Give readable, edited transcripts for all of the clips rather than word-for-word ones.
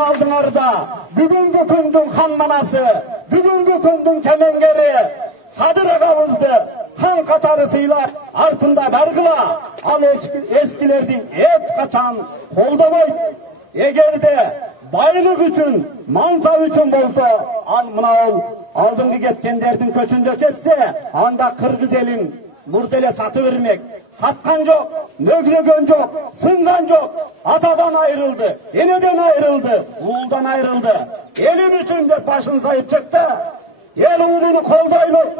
Aldığınızda bugünkü kündün hanmanası, bugünkü kündün kemengeri Sadır kavuzdu. Han katarısıyla artında dargıla. Al eskilerden et kaçan kolda boy. Eğer de baylık için, mansa için bolsa al mınao aldığını getkenlerden köçünde ketse anda Kırgız elin murdele satı vermek. Satkan yok, nöglögön yok, sıngan yok. Atadan ayrıldı, eneden ayrıldı, oğuldan ayrıldı. Elim için de başın sayıp çıktı. El oğlunu koldaylı.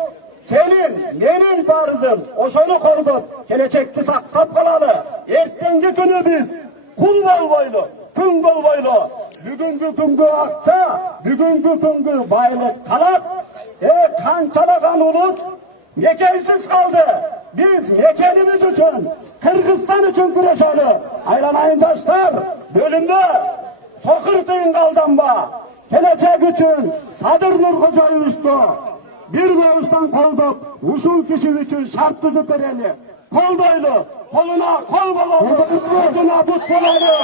Senin, benim tarzım, oşonu kolduk. Gelecekti sapkalalı. Ertenci günü biz kul bolboylu, gün bolboylu. Bugünkü günkü akça, bugünkü günkü baylık talat. Kançalagan ulut mekensiz kaldı. Biz mekenimiz için, Kırgızstan için güreşeli. Aylanayın taşlar, bölümde sokırtıyın kaldanma. Gelecek için Sadır Nurkoca uyuştu. Bir bağıştan kolduk, uşun kişi için şart tutup vereli. Koldoylu, koluna kol balalı, koduna tut bolalı.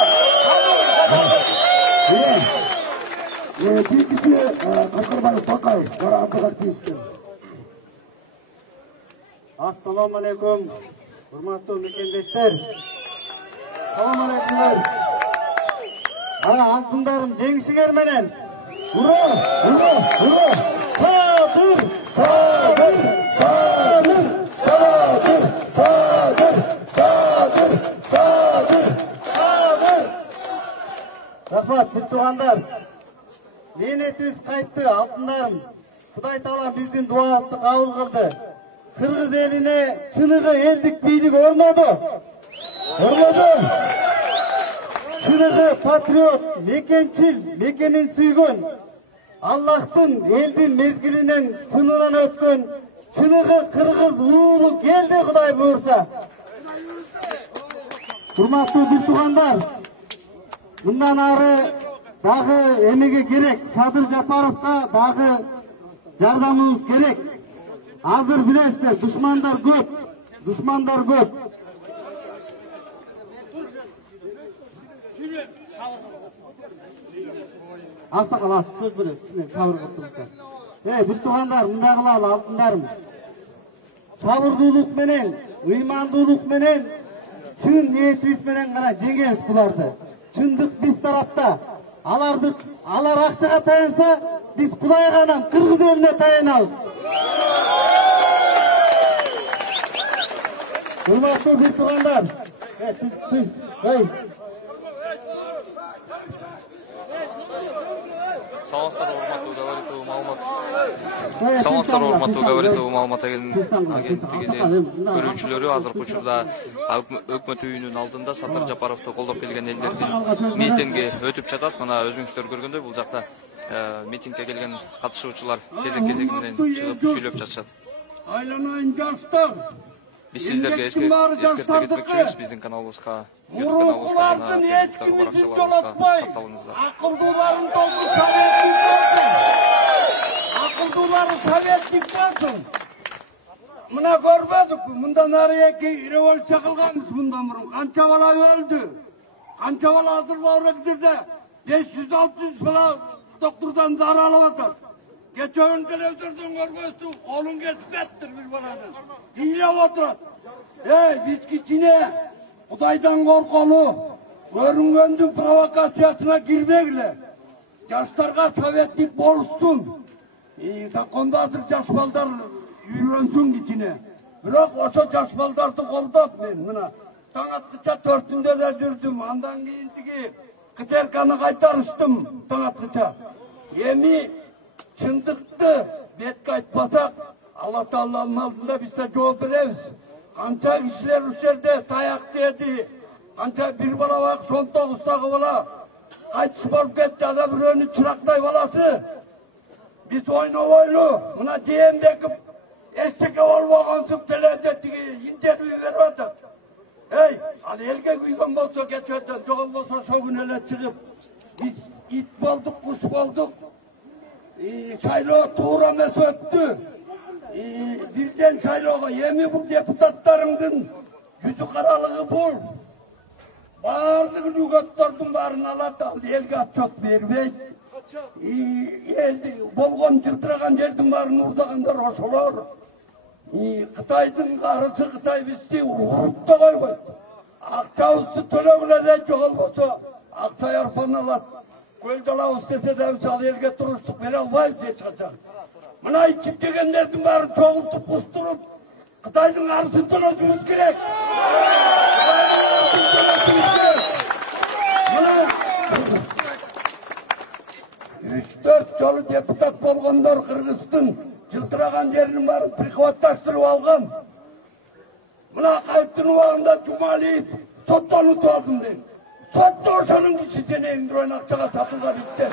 Bir kişi Kaşgarbayev Tokay, bana Abdülhak değilsin. Assalamu alaikum, hurmatlı mekendeşler. Assalamu alaikumlar. Altındarım jеңишiңер менен. Ura, ura, ura. Sadır, sadır, sadır, sadır, sadır, sadır, sadır, sadır. Rafat, bir tuğandar. Menetimiz kayıttı, altındarım. Kuday Taala bizdin duasını kabul kıldı. Kırgız eline çınığı eldik beylik ornadı. Çınığı patriot, mekençil, mekenin süygün. Allah'tın eldin mezgilinden sınırlan ötkün. Çınığı Kırgız uğulu geldi Kuday buyursa. Hurmatlı bir tuğandar. Bundan arı dağı emege gerek. Sadır Japarov'ka dağı yardımımız gerek. Hazır bilesizler, düşmanlar köp. Düşmanlar köp. Asla kalas, söz veriyoruz. Şimdi sabır kıttırızlar. Bir tuğandar, mındağılar, altındarım. Sabırduluk menen, iymanduluk menen, çın niyetimiz menen gana jеңебиz bulardı. Çındık biz tarafta. Alar akçaga tayansa, biz Kudayga gana Kırgız eline tayanabız. Hurmatlı bir tuğandar. Tüz. Саламатсыздар урматтуу Говоритов маалымат агенттигинин көрүүчүлөрү азыркы учурда өкмөт үйүнүн алдында Садыр Жапаровду колдоп келген элдердин митинги өтүп жатат. Мына өзүңүздөр көргөндөй бул жакта митингге келген катышуучулар кезек-кезегинен чыгып сүйлөп жатышат. Aylanayın gençler. Biz sizlerge eskerte gitmekçiyiz. Bizim kanalımızga, YouTube kanalımızga, Facebook'taki barакчаларыбызга катталыңыздар. Akıldıların doldu sovetlik olsun. Akıldıların sovetlik olsun. Mına görmedik. Bundan araya ki revolüsiya kılganız bundan burun. Kança bala öldü. Kança bala hazır var de 500-600 bala doktordan zaralı atar. Geçen televizyondan görmüştüm, kolun kesmettir bir balanın. Hile oturat. Biz içine Kudaydan korkalı, görüngöndün provokasyasına girmekle. Yaşlarga sovetlik bolsun. Takonda hazır yaşbalдар yürünsün içine. Bırak oşo yaşbaldardı koldap men. Mına taң atqıça 4'ünde de жүрдüm. Andan keyintigi kıterkanı kaytarıştım taң atqıça. Emi çındıktı, betke aytmasak, Allah Teala'nın aldığında biz de cevap veririz. Kança kişiler uçerde tayak dedi, kança bir bala bak, son 9'daki bala, kaytışı bolup gitti, adam bir önü çıraktay balası. Biz oylu, buna DM'deki eşteki olmayan süpteler dettigi, interview veriyorduk. Hani elge kuygan bolsa geçiyordun, çoğul bolsa soğun ele çıkıp, biz it bolduk, kuş bolduk. Şaylo tuğrames öttü. Birden şayloga yemi bu deputatlarımdın yüzü karalığı bol. Bardıq lügatlardan barını aladı, elge atçot vermeydi. Eldi bolğan çıktırağan жердің барын ұрдағандар осылар. Қытайдың қарысы Қытай бізде ұрып та қоймайды. Ақшауызды төлегілерде жоғалмаса, ақсай арпаны алады. Көлдалауыз десе де мысалы елге тұрыстық бере алмаймыз ешқашан. Мына içip дегендердің барын çoğulтып құстырып, Қытайдың қарысын төлетуіміз керек. Üç-dört жолы депутат болғандар Қырғызстың жылтыраған жерінің барын прихваттастырып алған. Мына Қайыптың уағында Жұмалиев соттан ұтып алдым дейін. Сотты ошаның кіші денеңдір ойын ақшаға сатылған иттер.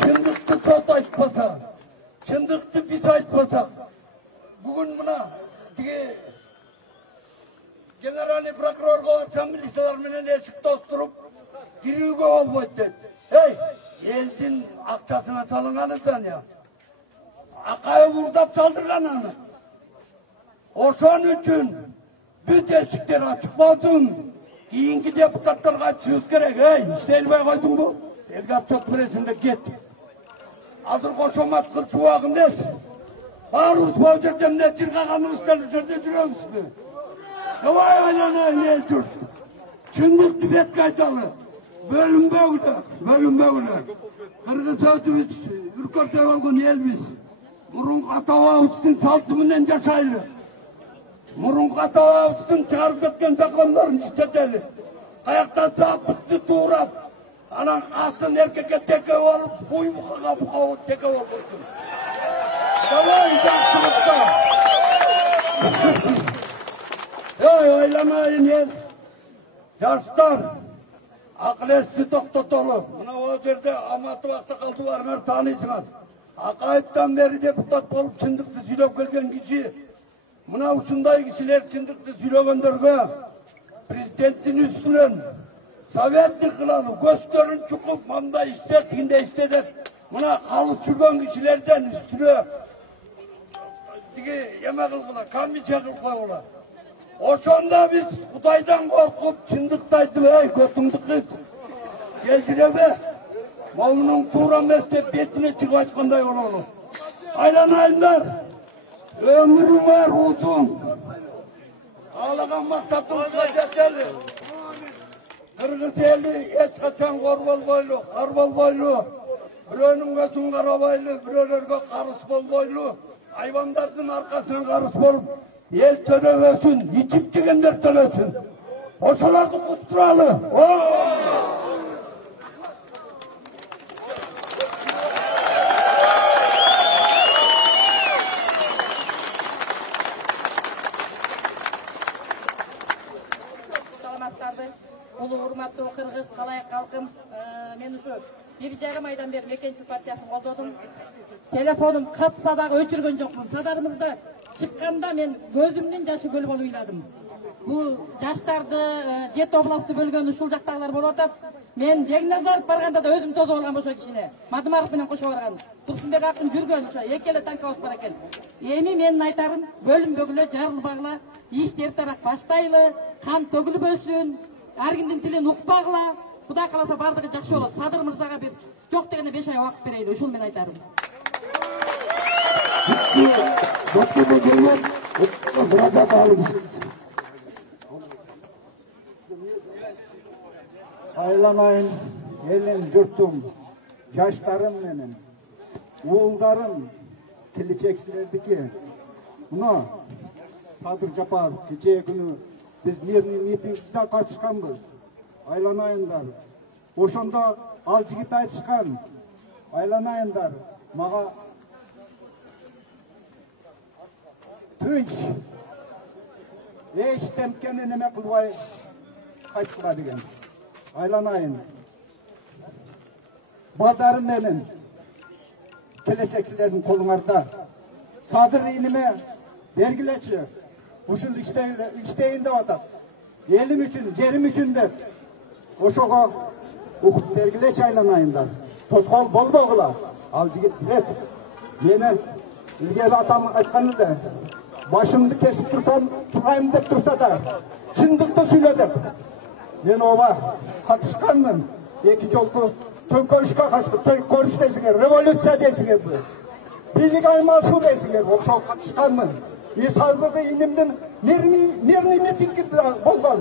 Шындықты сот айтпаса, шындықты біз айтпасақ, бүгін мына генеральный прокурорға атсам милицияларменен ешік тостырып, кируге болмайды деді. Елдің ақшасына салынғаны я. Ақайы ұрдап салдырған аны. Ошон үшін бүт ешіктер ашық болсын. Кейінгі депутаттарға шығыс керек. Істелмей қойдың бұл. Елге отчет бересіңде кет. Азыр қошомат қыл суағын дес. Барымыз бау жердемде жырғағанымыз келіп жерде жүреміз бе. Қалай айланайын ел жұрт. Шындықты бетке айталы. Bölünmekle. Kırgız ötümüz, ürkörse olgun elimiz. Murun katavağızın saltımından yaşaylı. Murun katavağızın çağırıp etken saklanların işleteli. Ayaktan sapıttı tuğrap. Anan altın erkeke teke olup, buy buka olup teke olup. Davay jaktılıkta. Oylamayın el. Yaşlar. Akılesi toktotolu. Buna o yerde amatı aksakaldılarını tanıysınız. Akayıptan beri deputat olup çındıklı söylep gelgen kişi. Buna uçunday kişiler çındıklı söylegenlerge prezidentin üstünen sovetlik kılalı gösterin çıkıp manda istettiğinde istedik. Buna kalıp sürgen kişilerden üstüne yemek kılgılar, kambiçe kılgılar. O sonda biz Kutay'dan korkup çındıktaydı götündük kız. Geldiler be. Malının tuğran mesle betine çıkıp açkınday olalım. Aylanayınlar. Ömrüm var uzun. Ağlagan maksatım kaçakeli. Kırgız eli et kaçan korbal boylu, karbal boylu. Biröünün gözün karabaylı, biröölerge karıs bol boylu. Hayvanların arkasına karıs bolup el tölevesin, içip degenler tölesin. Osalardı kusturalı. Ulu hurmatlı Kırgız Kalayak halkım, men uşu 1,5 aydan beri Mekençi Partiyasını koldadım. Telefonum katsa da öçürgön jokmун. Sadarımızda çıkkanda men gözümdün jaşı kөл bolуп uyladım. Bu jaştарды Jet oblastı bölgөнү ушул жактагылар болуп атат. Men Дегназаров барганда да өзүм тозуп алгам ошо кишине. Мадымаров менен кошо барган. Турсунбек акын жүргөн ошо эки эле танка басып бар экен. Эми менин айтарым бөлүнбөгүлө, жарылбагыла, ишти эртерээк баштайлы, кан төгүлбөсүн. Әркімдің тілін ұқпағыла, Құдай қаласа бардығы жақсы болады. Садыр Мырзаға бір жоқ дегенде 5 ай уақыт берейді. Ушул мен айтарым. Aylanайын, елім, жұртым, жаштарым менен, уылдарым, келечексилердики. Мына Садыр Жапаров кечээ күнү biz mирный митингде катышканбыз. Айланайындар. Ошондо ал жигит айтышкан. Айланайындар. Мага тынч. Эчтемкени неме кылбай кайткыла деген. Айланайын. Балдарым менен келечексилердин колуңарда. Садыр иниме бергилечи. Ушул иштейин деп атат. Элим үчүн, жерим үчүн деп. Ошого укук бергилечи Айланайындар. Тоскоол болбогула. Ал жигит билет. Мени илгери атам айткан эле. başımды kesip turayım dep tursa da şындыкты söyledim. Men oba katışkanmın. Eki jolku tönkörüşke kaçkı, tönkörüş deysingер, revolюция deysingер. Birlik aymalşuu deysingер, ошого katışkanmın. Salgıda inimden nerni mitingde boldan.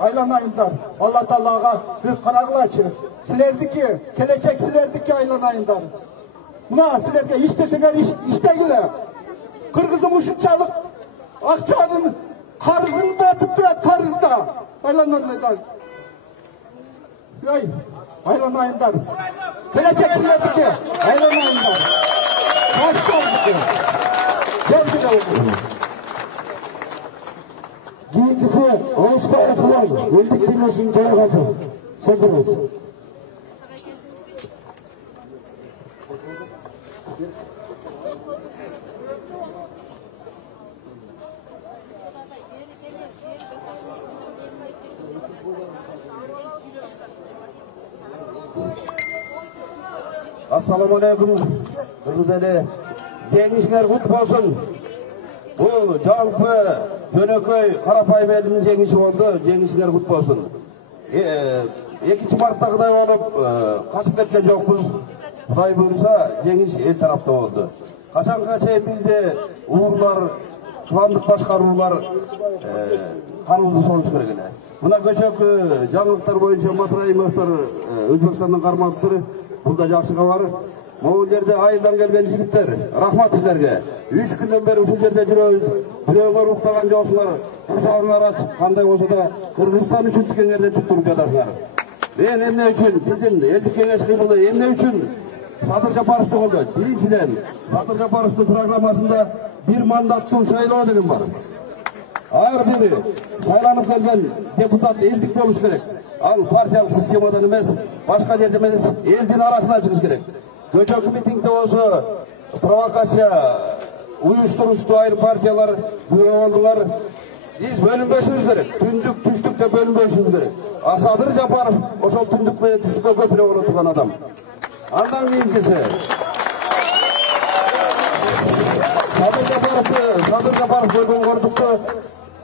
Aylanayınlar. Allah Teala'ga bir karagılaçı. Silerdiki, gelecek silerdiki aylanayınlar. Buna sizlerge iş deseler iştegiler. Kırgızım uşunçalık akçanın karzını batıp durat karzda. Aylanayınlar. Aylanayınlar. Gelecek silerdiki aylanayınlar. Başkanlıkı. Sevgili oldu. Keyinкisi Oğuzбаев Ulan, Eldik Kengешinin төрағасы. Söz беріңіз. Assalamualaikum. Kırgız eli. Жеңишиңер кут болсун. Бул жалпы жөнөкөй Карапайым элинин жеңиши болду. Жеңишиңер кут болсун. 2 марттагыдай болуп качып кеткен жокпуз. Кудай буйруса жеңиш эл тарапта болду. Качанга чейин бизде уурлар, кландык башкаруулар канунду солуш керек эле. Мына көчөкү жаңылыктар боюнча Матраимовдор Өзбекстандын кармалыптыры. Бул да жакшы кабар. Могул жерде айылдан келген жигиттер, рахмат силерге. 3 күндөн бери ушул жерде жүрөбүз. Бирөөлөр уктаган жоксуңар, курсагыңар ач, кандай болсо да Кыргызстан үчүн тигендерден туттуруп жатасыңар. Мен эмне үчүн, биздин элдик кеңеш кыймылы эмне үчүн Садыр Жапаровду колдойт? Биринчиден, Садыр Жапаровдун программасында 1 мандаттуу шайлоо деген бар. Ар бири сайланып келген депутат элдик болуш керек. Ал партиялык системадан эмес, башка жерде эмес, элдин арасына чыгыш керек. Көчөкү митингде болсо провокация уюштурушту айрым партиялар күрөп алдылар. Биз бөлүнбөшүбүз керек. Түндүк, түштүккө бөлүнбөшүбүз керек. Садыр Жапаров ошол түндүк менен түштүккө көпүрө боло турган адам. Андан кийинкиси Садыр Жапаров көргөн кордукту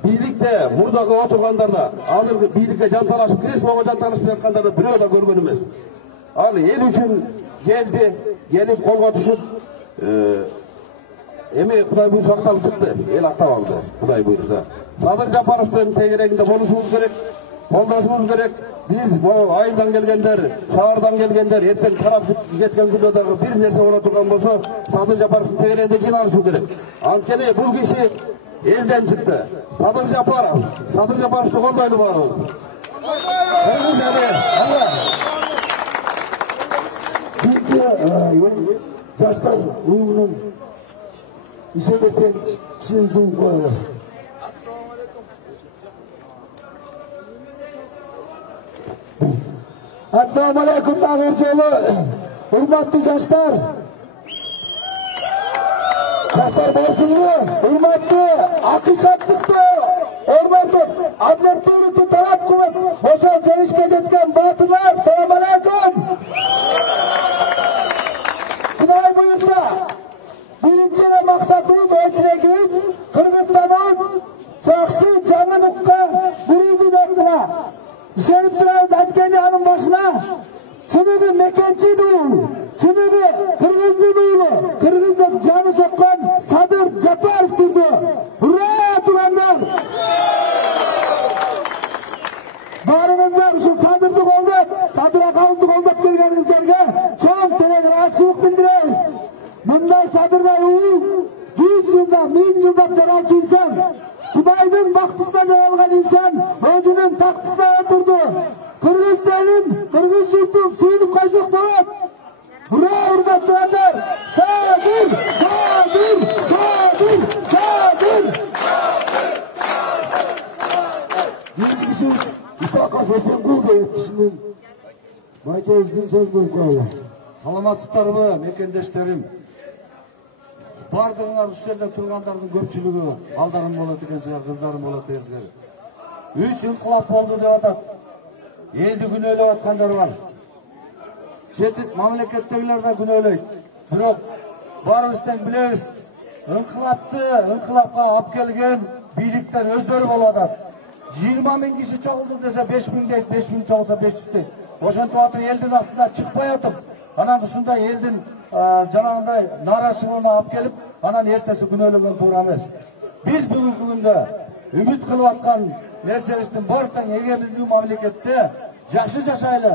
бийликте мурдагы отургандарда, азыркы бийликке жанталашып, креслого жанталашып жаткандарда бирөө да көргөн эмес. Ал эл үчүн geldi, gelip kolga düşüp emeği Kuday buyursa aktalıp çıktı, el aktav aldı Kuday buyursa. Sadır Japarov'un tegereğinde konuşmamız gerek, koldaşımız gerek. Biz bu ayıldan gelgenler, şahırdan gelgenler, erten taraf getken gündödagı bir nerse ola turgan bolsa Sadır Japarov'un tegereğinde jinalışı gerek. Antkeni bu kişi elden çıktı. Sadır Japarov'u koldoylu bağırız. Çünkü Жаштар уюмунун ишебетен чыгым коюу. Assalamu alaikum dagы жолу. Урматтуу жаштар. Жаштар болсунбу? Урматтуу, акыйкаттыкты орнотуп, адилеттүүлүктү талап кылып, ошол жеңишке жеткен баатырлар, салам алейкум. Kuday buyursa, birinci maksatımız, ötürегimiz, Kırgızstanımız, çakşı canlılıkta buruldun etmine. İşerip durarız Atkeni Hanım başına, çınığı mekenci doğulu, çınığı Kırgızlı doğulu, Kırgız'da canı sokkan Sadır Japarov durdu. Hurra duranlar! Barınızlar şu Sadır'dı kolduk, Sadır Akavuz'du kolduk gelgenizlerge çok rahatsızlık bildiririz. Bundan Sadır'da 100 yılda, 1000 yılda jaralçı insan, Kuday'ın baktısına jaralgan insan, özünün taktısına oturdu. Kırgız delim, Kırgız yurtum, suyunup kaşık boğat. Hurra hurmatlılar! Sadır! Sadır! Sadır! Sadır! İstakafesin kurdu etkisinin Maykevizdin söz buyup koyuyor. Саламатсыздарбы, мекендештерим. Бардыгыңар ушул жерде тургандардын көпчүлүгү балдарым болот экенсиңер, кыздарым болот экенсиңер. 3 инкылап болду деп атат. Элди күнөөлөп аткандар бар. Четит мамлекеттегилер да күнөөлөйт. Бирок баарыбыз тең билебиз. ынкылапка алып келген бийликтер өздөрү болуп атат. 20 000 киши чогулду десе 5 000 дейт, 5 000 чогулса 500 дейт. Ошентип атып элдин астына чыкпай атып, анан ушундай элдин жанагындай нараачылыгына алып келип, анан эртеси күнөөлөгөн туура эмес. Биз бүгүнкү күндө үмүт кылып аткан нерсебиздин бар тең эгердүү мамлекетте жакшы жашайлы,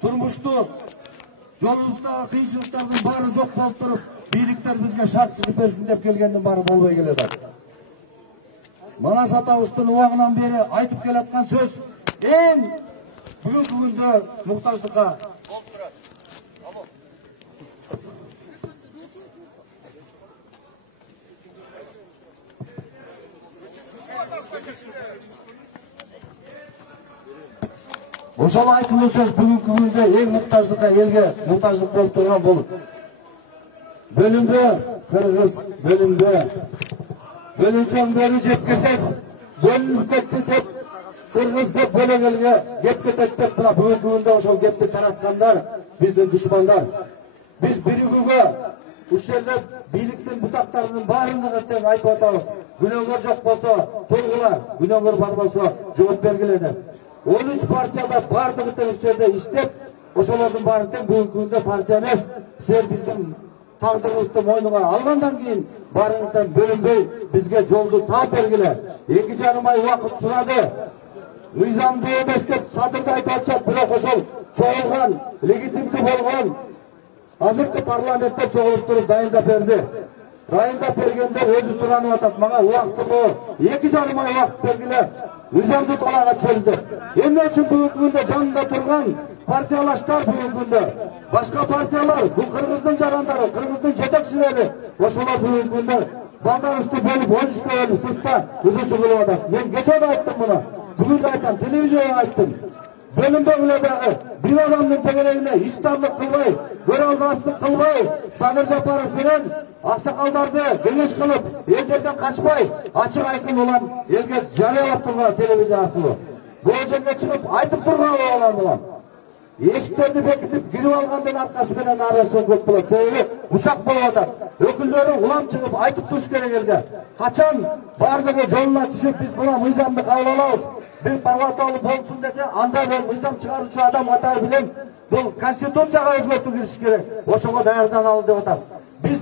турмуштук жолубуздагы кыйынчылыктардын баары жок болуп туруп, бийликтер бизге шарт түзүп берсин деп келгендин баары болбой келатат. Манас атабыздын убагынан бери айтып келаткан сөз эң бүгүнкү күндө муктаждыкка ошол айтылган сөз бүгүнкү күндө эң муктаждыкка элге муктаждык болуп турган бул бөлүнбө кыргыз бөлүнбө бөлүнсөң бөлү жеп кетет бөлүнүп кетти деп кыргыз деп бөлөк элге кеп кетет деп мына бүгүнкү күндө ошол кепти тараткандар биздин душмандар. Биз биригүүгө ушул жерде бийликтин бутактарынын баардыгы тең айтып атабыз. Күнөөңөр жок болсо тургула, күнөөңөр бар болсо жооп бергиле деп. 13 партияда баардыгы тең ушул жерде иштеп, ошолордун баары тең бүгүнкү күндө партия эмес, силер биздин тагдырыбызды мойнуна алгандан кийин баарыңыздан бөлүнбөй бизге жолду таап бергиле. 2,5 ай убакыт сурады. Мыйзамдуу эмес деп садырда айтып атышат, бирок ошол чогулган, легитимдүү болгон азыркы парламентте чогулуп туруп дайындап берди. Дайындап бергенде өзү суранып атат, мага убактылуу 2,5 ай убакыт бергиле. Мыйзамдуу талаага түшөлү деп. Эмне үчүн бүгүнкү күндө жанында турган партиялаштар бүгүнкү күндө башка партиялар, бул кыргыздын жарандары, кыргыздын жетекчилери, ошолор бүгүнкү күндө балдарыбызды бөлүп, 13 бөлүп сыртта ызы чыгылып атат. Мен кече да айттым муну. Бүгүн да айтам, телевизияда айттым. Бөлүнбөгүлө дагы бир адамдын тегерегине иштарлык кылбай, көралдаштык кылбай, Садыр Жапаров менен аксакалдарды кеңеш кылып, элдерден качпай, ачык айкын улам элге жарыялап турган телевизия аркылуу. Бул жерге чыгып айтып турган улам улам. Эшиктерди бекитип кирип алгандын аркасы менен арасы көп болот. Себеби ушак болуп атат. Өкүлдөрү улам чыгып айтып туруш керек элге. Качан бардыгы жолуна түшүп биз мына мыйзамды кабыл алабыз. Bir parlatalı bolsun dese, anda ben mıysam çıkarıcı adam hata bilen, bu konstitusiyaga özgörtүү kiriş gerek. Oşoga daярдан алды деп атат. Biz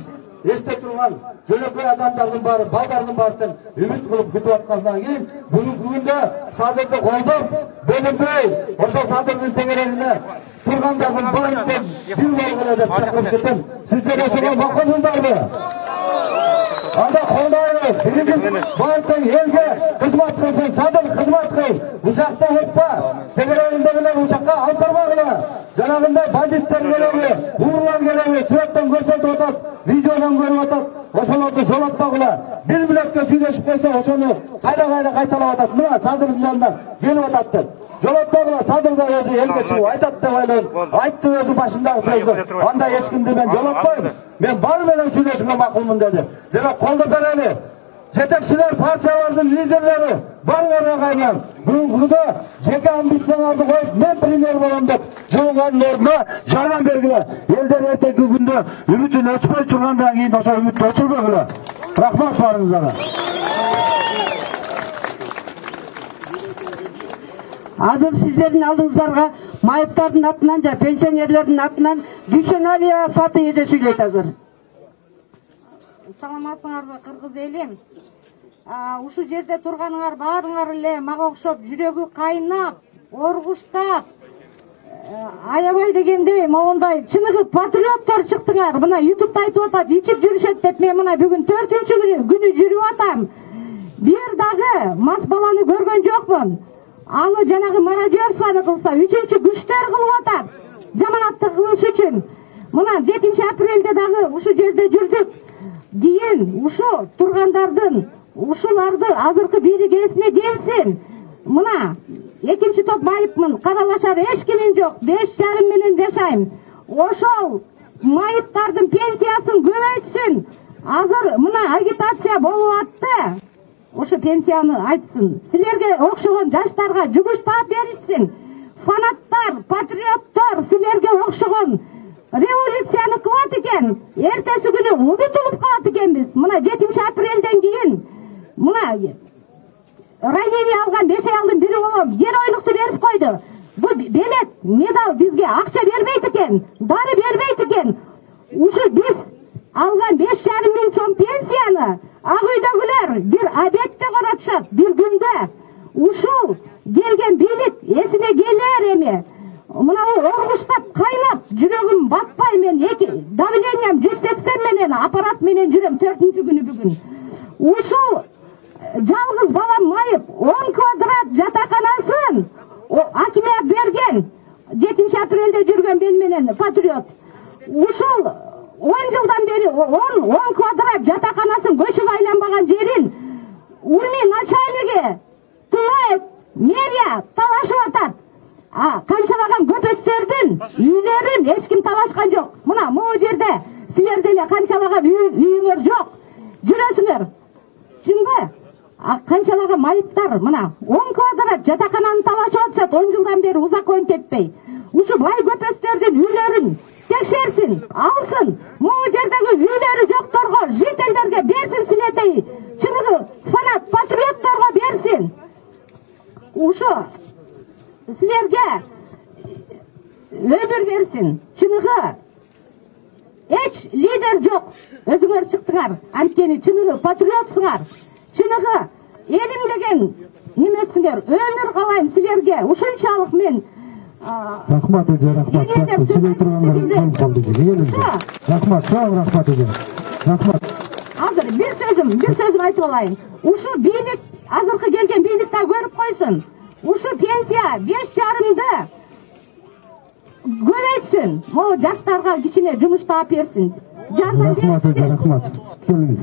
esте турган жөнөкөй адамдардын баары, балдардын баарын үмүт кылып күтүп аткандан кийин, бүгүнкү күндө Садырды колдоп, бөлүнбөй, ошол Садырдын тегерегине тургандардын баарын бир болгула деп чакырып кетем. Сиздер ошого макулсуңдарбы? Anda kollayınız, birinin bağırtın elge kızmat kılsın, Sadır kızmat kıl. Uşakta hoppa, tegereğindekiler uşakka aldırmağıla. Canağında banditler gelevi, uğurlar gelevi, sürekten görset otat, videodan görüp otat, oşolordu jol atmağıla. Bir biletke süйлөшүп koysa oşonu kayda kaytalap atat. Mına Sadır'ın yanından gelip atattı. Jol atmağıla Sadır da özü elge çıkıp aytat деп ойлойм. Ayttı özü başındagı sözdü. Anda eskimdi ben jol atmayım. Ben bar menen süйлөшүүгө макулмун dedi. Demek koldu bereli. Жетекчилер, партиялардын лидерлери барыңарга кайрылам. Бүгүнкү жеке амбицияларды коюп, мен премьер болом деп жолуганын ордуна жардам бергиле. Элдер эртеги күндө үмүтүн өчпөй тургандан кийин ошо үмүттү өчүрбөгүлө. Рахмат барыңыздарга. Азыр сиздердин алдыңыздарга майыптардын атынан же пенсионерлердин атынан Дүйшөналиева Фаты эже сүйлөйт азыр. Саламатсыңарбы кыргыз элим? Ушу жерде турганыңар баарыңар эле мага окшоп жүрөгү кайнап, оргуштап, аябай дегендей моундай чыныгы патриоттор чыктыңар. Мына YouTube'да айтып атат, ичип жүрүшөт деп мен мына бүгүн 4-күнү жүрүп атам. Бир дагы мас баланы көргөн жокмун. Аны жанагы мародерствону кылса, 3-күчтөр кылып атат. Жаманаттык кылыш үчүн. Мына 7 апрелде дагы ушу жерде жүрдүк. Кийин ушу тургандардын, ушуларды азыркы бийлик эсине келсин. Мына экинчи топ майыпмын, каралашар эч кимим жок, 5,5 менен жашайм. Ошол майыптардын пенсиясын көбөйтсүн. Азыр мына агитация болуп атты. Ошо пенсияны айтсын. Силерге окшогон жаштарга жумуш таап берилсин. Фанаттар, патриоттор силерге окшогон революцияны кылат экен. экен, эртеси күнү унутулуп калат экенбиз. Мына 7-апрелден кийин мына ранение алган 5 аялдын бири болом, геройлукту берип койду. Бу белет, медал бизге акча бербейт экен, дары бербейт экен. Ушу биз алган 5,5 миң сом пенсияны ак үйдөгүлөр бир обедте каратышат, бир күндө. Ушул келген бийлик эсине келер эми. Мына оргуштап кайнап, жүрөгүм батпай, мен давлениям 180 менен аппарат менен жүрөм 4-күнү бүгүн. Ушул жалгыз балам майып 10 квадрат жатаканасын акимият берген. 7-апрелде жүргөн мен менен патриот. Ушул 10 жылдан бери 10 квадрат жатаканасын көчүп айланбаган жерин УМИ начальниги Тулаев мэрия талашып атат. Канчалаган көпөстөрдүн үйлөрүн эч ким талашкан жок. Мына могу жерде силерде эле канчалаган үйүңөр жок. Жүрөсүңөр. Чынбы? Канчалаган майыптар мына 10 квадрат жатакананы талашып атышат 10 жылдан бери узакон теппей. Ушу бай көпөстөрдүн үйлөрүн текшерсин, алсын. Могу жердеги үйлөрү жокторго, жителдерге берсин силетей. Чыныгы фанат патриотторго берсин. Ушу силерге өмүр берсин. Чыныгы эч лидер жок. Өзүңөр чыктыңар. Анткени чыныгы патриотсуңар. Чыныгы элим деген неметсиңер. Өмүр калайм силерге. Ушунчалык мен Рахмат эже, рахмат. Сүйлөй тургандар калды эже. Рахмат, чоң рахмат эже. Рахмат. Азыр бир сөзүм айтып алайын. Ушу бийлик, азыркы келген бийлик да көрүп койсун. Ушу пенсия 5,5-ды көбөйтсүн. Могу жаштарга кичине жумуш таап берсин. Рахмат эже, рахмат. Келиңиз.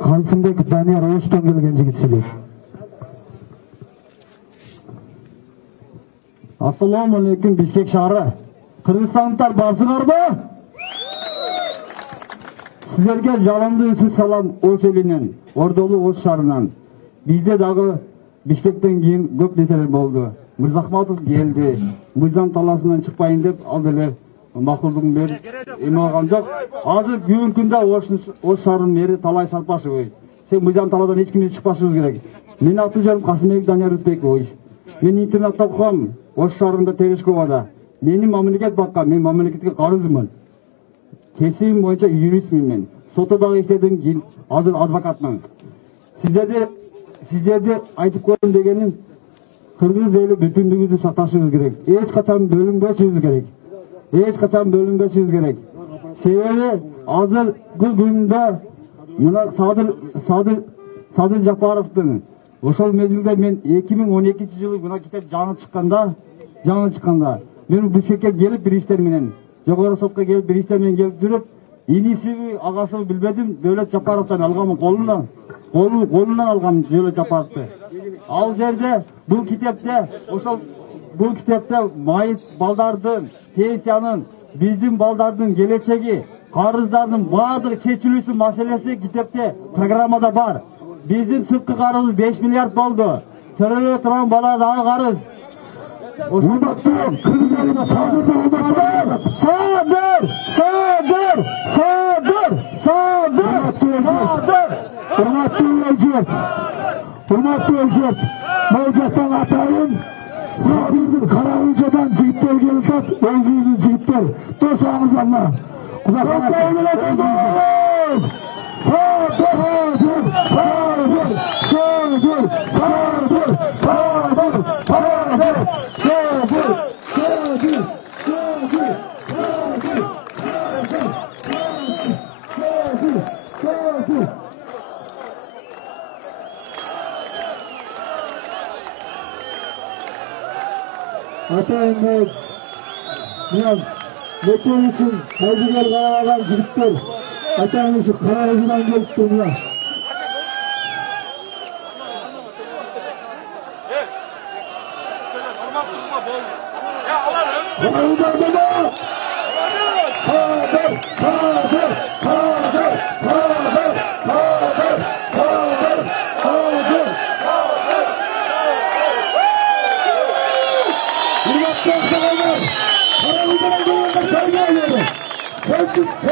Кансымбек Данияр Оштон келген жигитсилер. Ассаламу алейкум, Бишкек шаары. Кыргызстандыктар барсыңарбы? Силерге жалынды үсү салам Ош элинен, Ордолу Ош шаарынан. Бизде дагы Бишкектен кийин көп нерселер болду. Мырзахматов келди. Мыйзам таласынан чыкпайын деп ал деле макулдугун берип эме алган жок. Азыр бүгүнкү күндө Ош шаарынын мэри Талай Сарпашев. Сен мыйзам талаадан эч кимден чыкпашыбыз керек. Менин аты жөнүм Касымбек Данияр Үтбеков. Мен интернатта окугам, Ош шаарында Терешковада. Мени мамлекет баккан, мен мамлекетке карызмын. Кесибим боюнча юристмин мен. Сотто дагы иштедим, кийин азыр адвокатмын. Сиздерди айтып коеюн дегеним, кыргыз эли бүтүндүгүбүздү сакташыбыз керек. Эч качан бөлүнбөшүбүз керек. Себеби азыр бул күндө мына Садыр Жапаровдун ошол мезгилде мен 2012-жылы мына китеп жаңы чыкканда мен Бишкекке келип бир иштер менен, жогору сотко келип бир иштер менен келип жүрүп, инисиби, агасыбы билбедим, Дөөлөт Жапаровдон алгам, колунан алгам Дөөлөт Жапаровду. Ал жерде бул китепте майып балдардын, пенсиянын, биздин балдардын келечеги, карыздардын баардыгы чечилүүсү маселеси китепте, программада бар. Биздин сырткы карызыбыз 5 миллиард болду. Төрөлө турган бала дагы карыз. Урматтуу элчеп, могу жактан атайын, биздин Карагылжадан жигиттер келип атат, өзүбүздүн жигиттер. Досаңыз Алла. Атайын мен мектеп үчүн кайдыгер караган жигиттер атайын ушу Карагылжадан келиптир мына.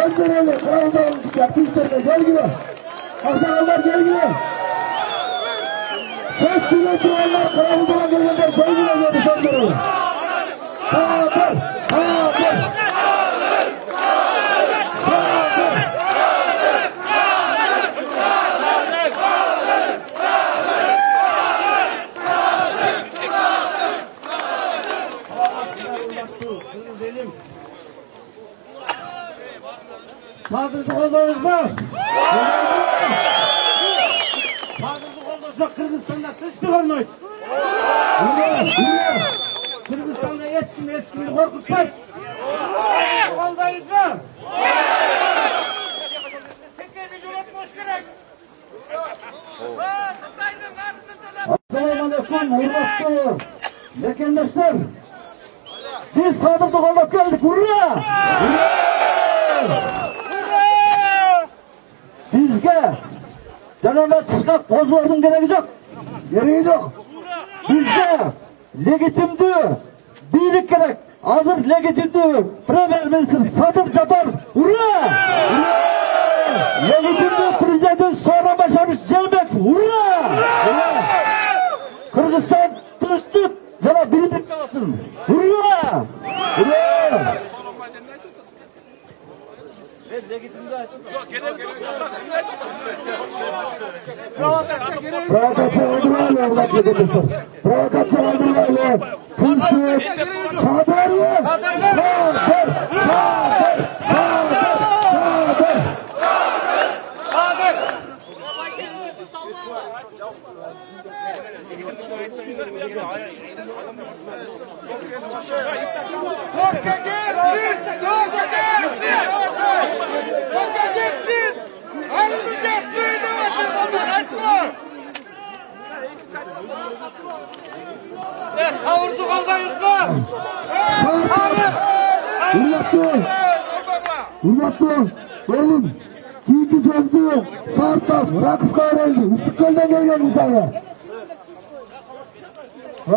Sözlerle kraldan yaptığınızda gelgiler. Aksakallar gelgiler. Söz süreçlerler kraldan gelgiler. Gelgiler dedi sözlerle. Sağdır. Sağdır. Sadır'da oldunuz mu? Sadır'da olduysa Kırgızistan'da kışlık olmayın. Kırgızistan'da hiç kimi korkutmayın. Olduyuz mu? Assalamu alaikum, hurmatlı mekandaşlar. Biz Sadır'da olduk geldik, hurra! Bizge canavar çıkak bozulurdun gereği yok. Gereği yok. Bizge legitimdi birlik gerek. Hazır legitimdi Premier Minister Sadır Japarov. Hurra! Legitimdi Prezident sonra başarmış Jeybek. Hurra! Kırgızistan tırıştık. Cana birlik kalsın. Hurra! Hurra! Provokasyon öldürmeyle arkadaşlar. Provokasyon öldürmeyle. Sınırsız. Sadarlı. Sadır. Savurduk oldayız mı? Hürmetli oğlum, kiyiki sözlü, Sartaf, Rakıska öğrenci, Üskül'den gelgen insanlar.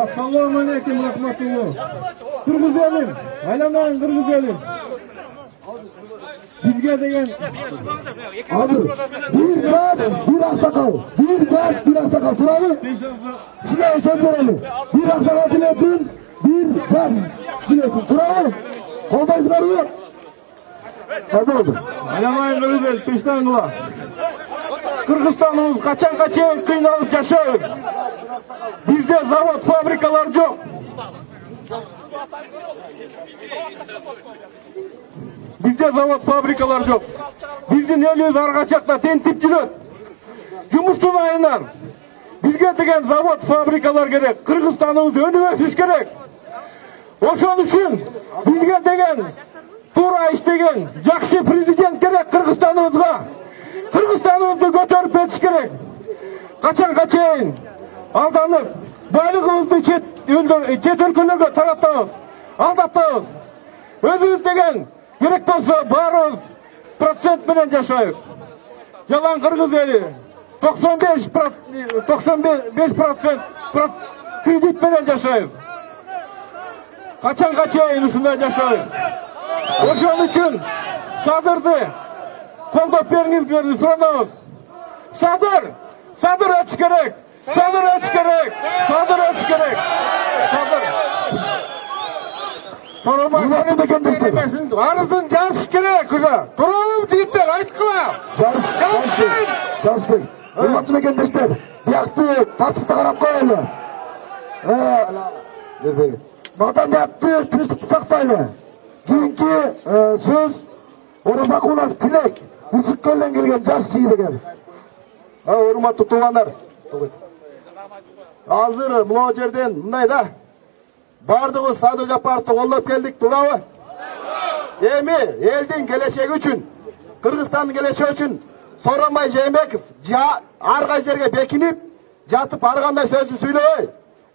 Assalamu alaikum rahmatullah. Kırgız elim, aylanmayın Kırgız elim. Bizge degen Abi, bir gaz, bir aksakal. Bir gaz, bir aksakal. Turalı. Şimdi söz verelim. Bir aksakal diletin, bir gaz diletin. Turalı. Koldayız karıyor. Hadi oldu. aylanmayın Kırgız el, peşten kula. Kırgızistanımız kaçan kıynalıp yaşıyoruz. Bizde zavod, fabrikalar yok. Bizde zavod, fabrikalar yok. Bizdin eliyiz argaçakta tentipçilik. Cumhursun ayından. Bizge degen zavod, fabrikalar gerek. Kırgızistanımız önü ösüş gerek. Oşun için bizge degen Tuğra iştegen jakşı prezident gerek Kırgızistanımızga. Kırgızistanımızды götürüp etiş gerek. Kaçan aldanıp baylığımızды çet ülkelerge tarattabыз, aldattabыз. Özümüz деген керек болsa barımız процент менен жашайбыз. Yalan Kırgız eli 95% kredit menен жашайбыз. Kaçan ушундай жашайбыз. Ошон үчүн Sadır'ды колдоп бериңиздерди суранабыз. Sadır ötüş gerek. Sadır ötüş gerek. Sorulmazsanı beklemesin. Arızın çalışış gerek kıza. Duralım jigitler aytkıla. Çalışkın. Hürmetli mekandaşlar. Bir yaktı tartışta karap koyalım. Madaniyatты tinchlikni saqlayli. Keyingi söz O'rozaqulov Tilak Usukkölden kelgan jashchi yigit ekan. Hurmatli tuğanlar. Hazır bu yerden bunday da. Bardығы Sadır Japarov'ты qo'llab keldik, to'g'rimi? Emi elдің kelechegi uchun, Qirg'izistonning kelechegi uchun Sooronbay Jeenbekov har qaysi yerga bekinib, jatib har qanday so'zni so'ylay.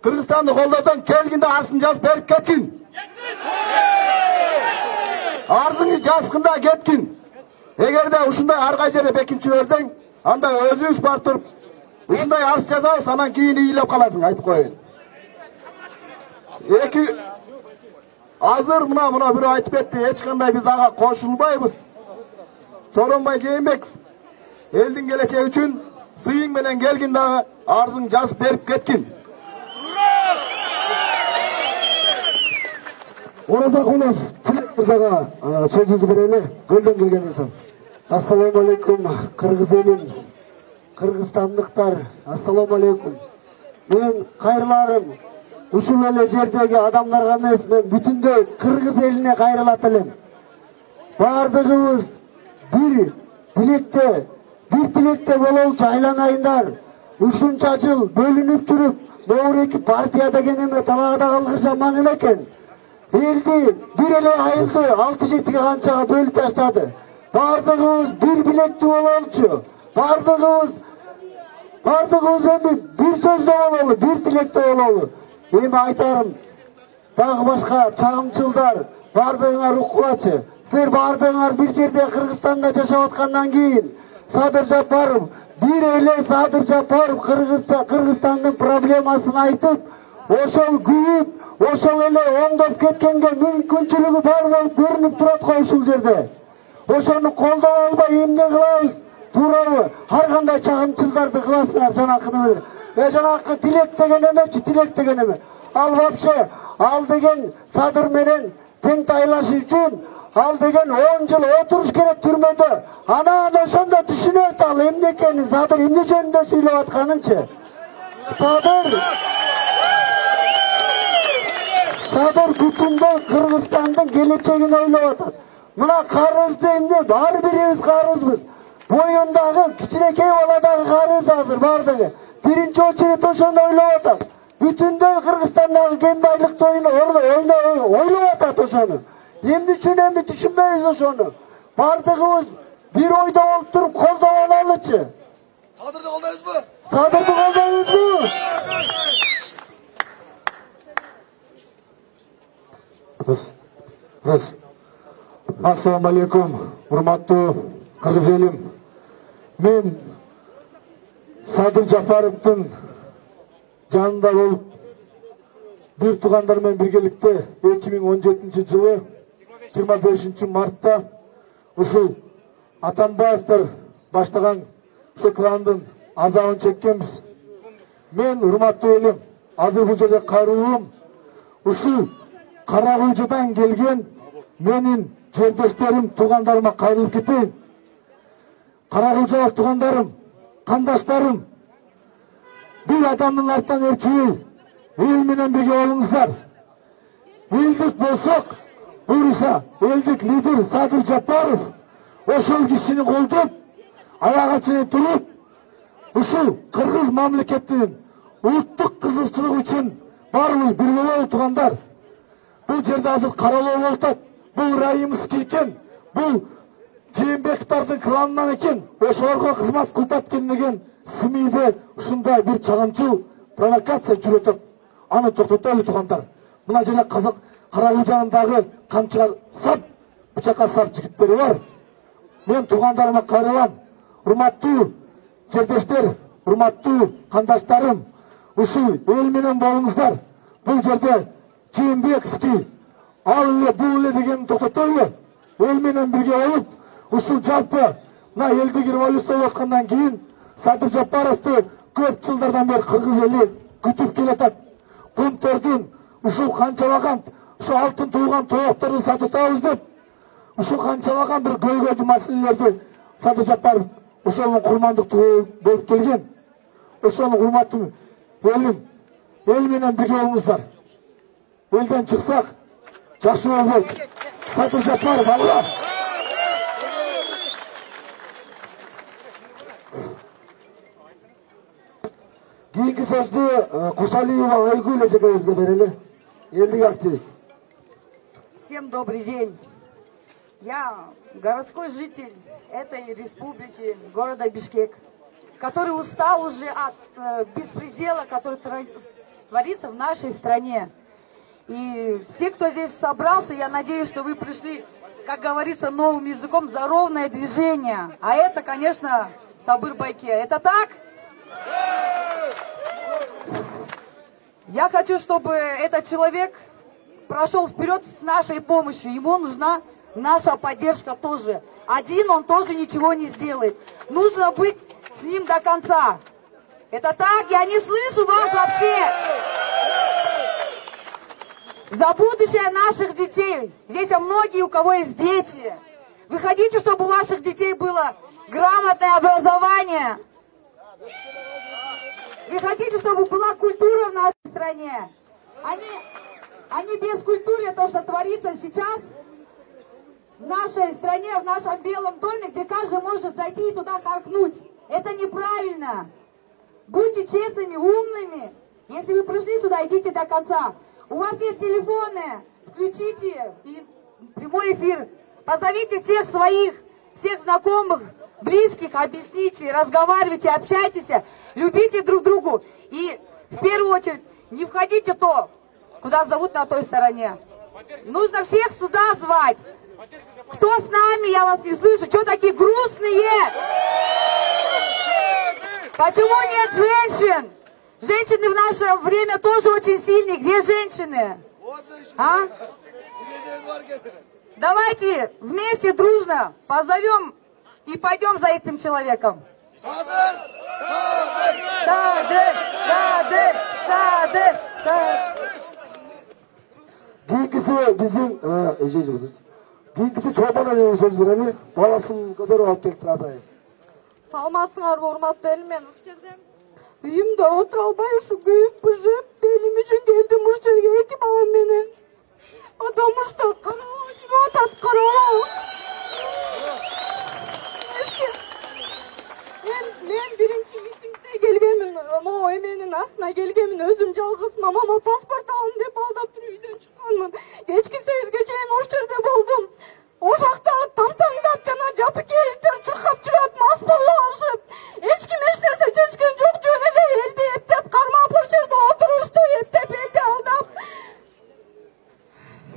Qirg'izistonni qo'llasang, kelginde arsini жазып berib ketkin. Arzını жазқында ketkin. Eğerde ушундай har qaysi yerga bekinchi bersang, anda өзүңүз барып туруp, ушундай arz жазабыз, анан кийин ыйлап каласың, айтып коеюн. Azır mına biri aytıp etdi. Hiç kanday biz ağa koşulmayız. Soronbay Jeyinbekov. Eldin geleceği üçün sıyın menen gelgin dağı arzın жазып berip ketkin. Оразақұлов Тілек мырзаға сөзіңізді берелі. Көлден келген инсан. Ассалаумағалейкум, қырғыз елім, қырғызстандықтар. Ассалаумағалейкум. Мен қайырларым, ушул эле жердеги адамдарга эмес, мен бүтүндөй кыргыз элине кайрылат элем. Бардыгыбыз бир тилекте бололчу айланайындар. Ушунча жыл бөлүнүп жүрүп, могу эки партия деген эме талаада калган жаман экен. Eldi bir ele ayıldı, 6-7 kançağa bölüp taşladı. Bardığımız bir bilekli olalçı. Bardığımız emin bir sözde olalı, bir dilekte olalı. Emi aytarım, dağı başka çağımçıldar, bardığına ruh kulaçı. Sizler bardığınlar bir yerde Kırgızstan'da yaşavatkandan keyin Sadır Japarov, bir ele Sadır Japarov Kırgızstan'ın problemasını aytıp, oşol güyüp, ошол эле оңдоп кеткенге мүмкүнчүлүгү бар болуп көрүнүп турат го ушул жерде. Ошону колдоп албай эмне кылабыз? Туурабы? Ар кандай чагымчылдарды кыласыңар жанакыны менен. Жанакы тилек деген эмечи, тилек деген эме. Ал вообще ал деген Садыр менен тең тайлаш үчүн ал деген 10 жыл отуруш керек түрмөдө. Анан ошондо түшүнөт ал эмне экенин, Садыр эмне жөнүндө сүйлөп атканынчы. Sadır bütündür Kırgızstan'ın geleceğini ойлап атат. Mına karızdı emne, bar birimiz karızbız. Boyundağı, kiçinekey baladağı karız hazır bardığı. Birinci очередь ошону ойлап атат. Bütündür Kırgızstan'daki gembaylık toyunu orada ойлап атат ошону. Emni üçün emni düşünmeyiz ошону. Bardığımız bir oyda olup durup kolda olalıçı. Sadır'da koldayız mı? Sadır'da koldayız mı? Assalamu alaikum, урматтуу кыргыз элим. Мен Садыр Жапаровдун жанында болуп, бир туугандар менен биргеликте 2017 жылы 25 мартта ушул Атамбаевдер баштаган ушул кландын азабын чеккенбиз. Мен урматтуу элим, азыр бул жерде кайрылуум ушул Каракույжудан келген менин жердештерим, туугандарыма кайрылып кетейин. Каракույжалык туугандарым, кандаштарым, бир адамдын артынан эрчибей, эл менен бирге болуңуздар. Элдик болсок, буюрса, элдик лидер Садыр Жапаров ошол кишини колдоп, аяга чейин туруп, ушул кыргыз мамлекетинин улуттук кызыкчылыгы үчүн баарыбыз бирге бололу туугандар. Бұл жерде азыр каралоо болуп атат. Бұл Раимовский экен, бұл Жээнбековдардын кланынан экен. Ошолорго кызмат кылып экен деген СМИде ушундай бир чагымчыл провокация жүрүп атат. Аны токтотолу туугандар. Мына жерде Каракույжанын дагы камчыга сап, бычакка сап жигиттери бар. Мен туугандарыма кайрылам. Урматтуу жердештер, урматтуу кандаштарым, ушул эл менен болуңуздар. Бул жерде Жээнбековский, ал эле бул эле дегенди токтотойлу. Эл менен бирге болуп, ушул жалпы мына элдик революция болуп аткандан кийин Садыр Жапаровду көп жылдардан бери кыргыз эли күтүп келатат. Кумтордун ушул канчалаган, ушул алтын туулган тоокторду сатып деп, ушул канчалаган бир көйгөйдүү маселелерди Садыр Жапаров ошонун курмандыктуу болуп келген. Ошону урматтуу элим, эл менен бирге болуңуздар. Elden çıksak, жақсы olur. Садыр Жапаров, Allah. Keyingi sözlü Кушалиева Айгүл эжекебизге берели. Элдик активист. Всем добрый день. Я городской житель этой республики, города Бишкек, который устал уже от беспредела, который творится в нашей стране. И все, кто здесь собрался, я надеюсь, что вы пришли, как говорится, новым языком за ровное движение. А это, конечно, Сабыр-Байке. Это так? Я хочу, чтобы этот человек прошел вперед с нашей помощью. Ему нужна наша поддержка тоже. Один он тоже ничего не сделает. Нужно быть с ним до конца. Это так? Я не слышу вас вообще. За будущее наших детей. Здесь многие, у кого есть дети. Вы хотите, чтобы у ваших детей было грамотное образование? Вы хотите, чтобы была культура в нашей стране? Они без культуры, то, что творится сейчас в нашей стране, в нашем Белом доме, где каждый может зайти и туда харкнуть. Это неправильно. Будьте честными, умными. Если вы пришли сюда, идите до конца. У вас есть телефоны, включите прямой эфир. Позовите всех своих, всех знакомых, близких, объясните, разговаривайте, общайтесь, любите друг друга. И в первую очередь не входите то, куда зовут на той стороне. Нужно всех сюда звать. Кто с нами, я вас не слышу, что такие грустные? Почему нет женщин? Женщины в наше время тоже очень сильные. Где женщины? А? Давайте вместе, дружно позовем и пойдем за этим человеком. Садыр! Садыр! Садыр! Садыр! Садыр! Кейінгісі біздің кейінгісі чолпан деген сөз берелі. Баласын көтеріп алып келіп атайын. Саламатсыңар, урматтуу эл, мен уш жерде үйүмдө отура албай ушу күйүп быжып белим үчүн келдим уш жерге 2 балам менен. Адам ушта кароо жүрүп атат, кароо. Мен биринчи митингде келгенмин, могу эменин астына келгенмин, өзүм жалгыз мамама паспорт алам деп алдап туруп үйдөн чыкканмын. Кечки 8ге чейин уш жерде болдум. Ошакта тамтаңдап жана жапы келиштер чуркап жүрөт, мас болуп алышып. Эч ким эч нерсе чечкен жок, жөн эле элди эптеп кармап уш жерде отурушту, эптеп элди алдап.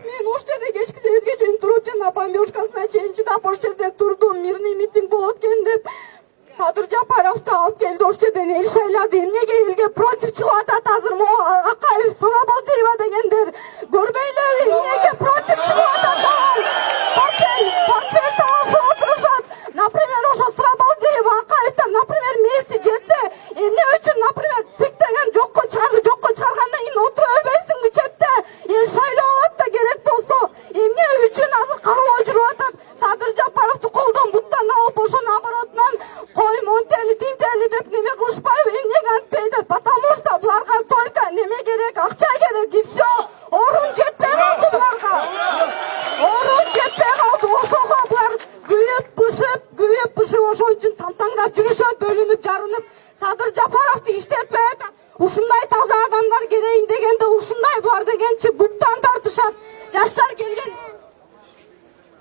Мен уш жерде кечки 8ге чейин туруп жана бомбежкасына чейин чыдап уш жерде турдум, мирный митинг болот экен деп. Садыр Жапаровду алып келди, ош жерден эл шайлады. Эмнеге элге против чыгып атат азыр? Могу Акаев, Сурабалдиева дегендер көрбөйлөрбү? Эмнеге против чыгып атат? Портфель талашып отурушат. Например, ошо Сурабалдиева, Акаевдер, например, месси жетсе, эмне үчүн, например, ЦИК деген жокко чыгарды, жокко чыгаргандан кийин отуруп өлбөйсүңбү четте? Эл шайлап алат да керек болсо, эмне үчүн азыр кароо жүрүп атат? Садыр Жапаровду колдон буттан алып, ошо наоборотунан кой монтели, тинтели деп неме кылышпайбы? Эмнеге антип айтат? Потому что буларга только неме керек, акча керек, и все. Орун жетпей калды буларга. Орун жетпей калды, ошого булар күйүп бышып, ошон үчүн тамтаңдап жүрүшөт, бөлүнүп, жарынып. Садыр Жапаровду иштетпей атат. Ушундай таза адамдар керейин дегенде, ушундай булар дегенчи буттан тартышат.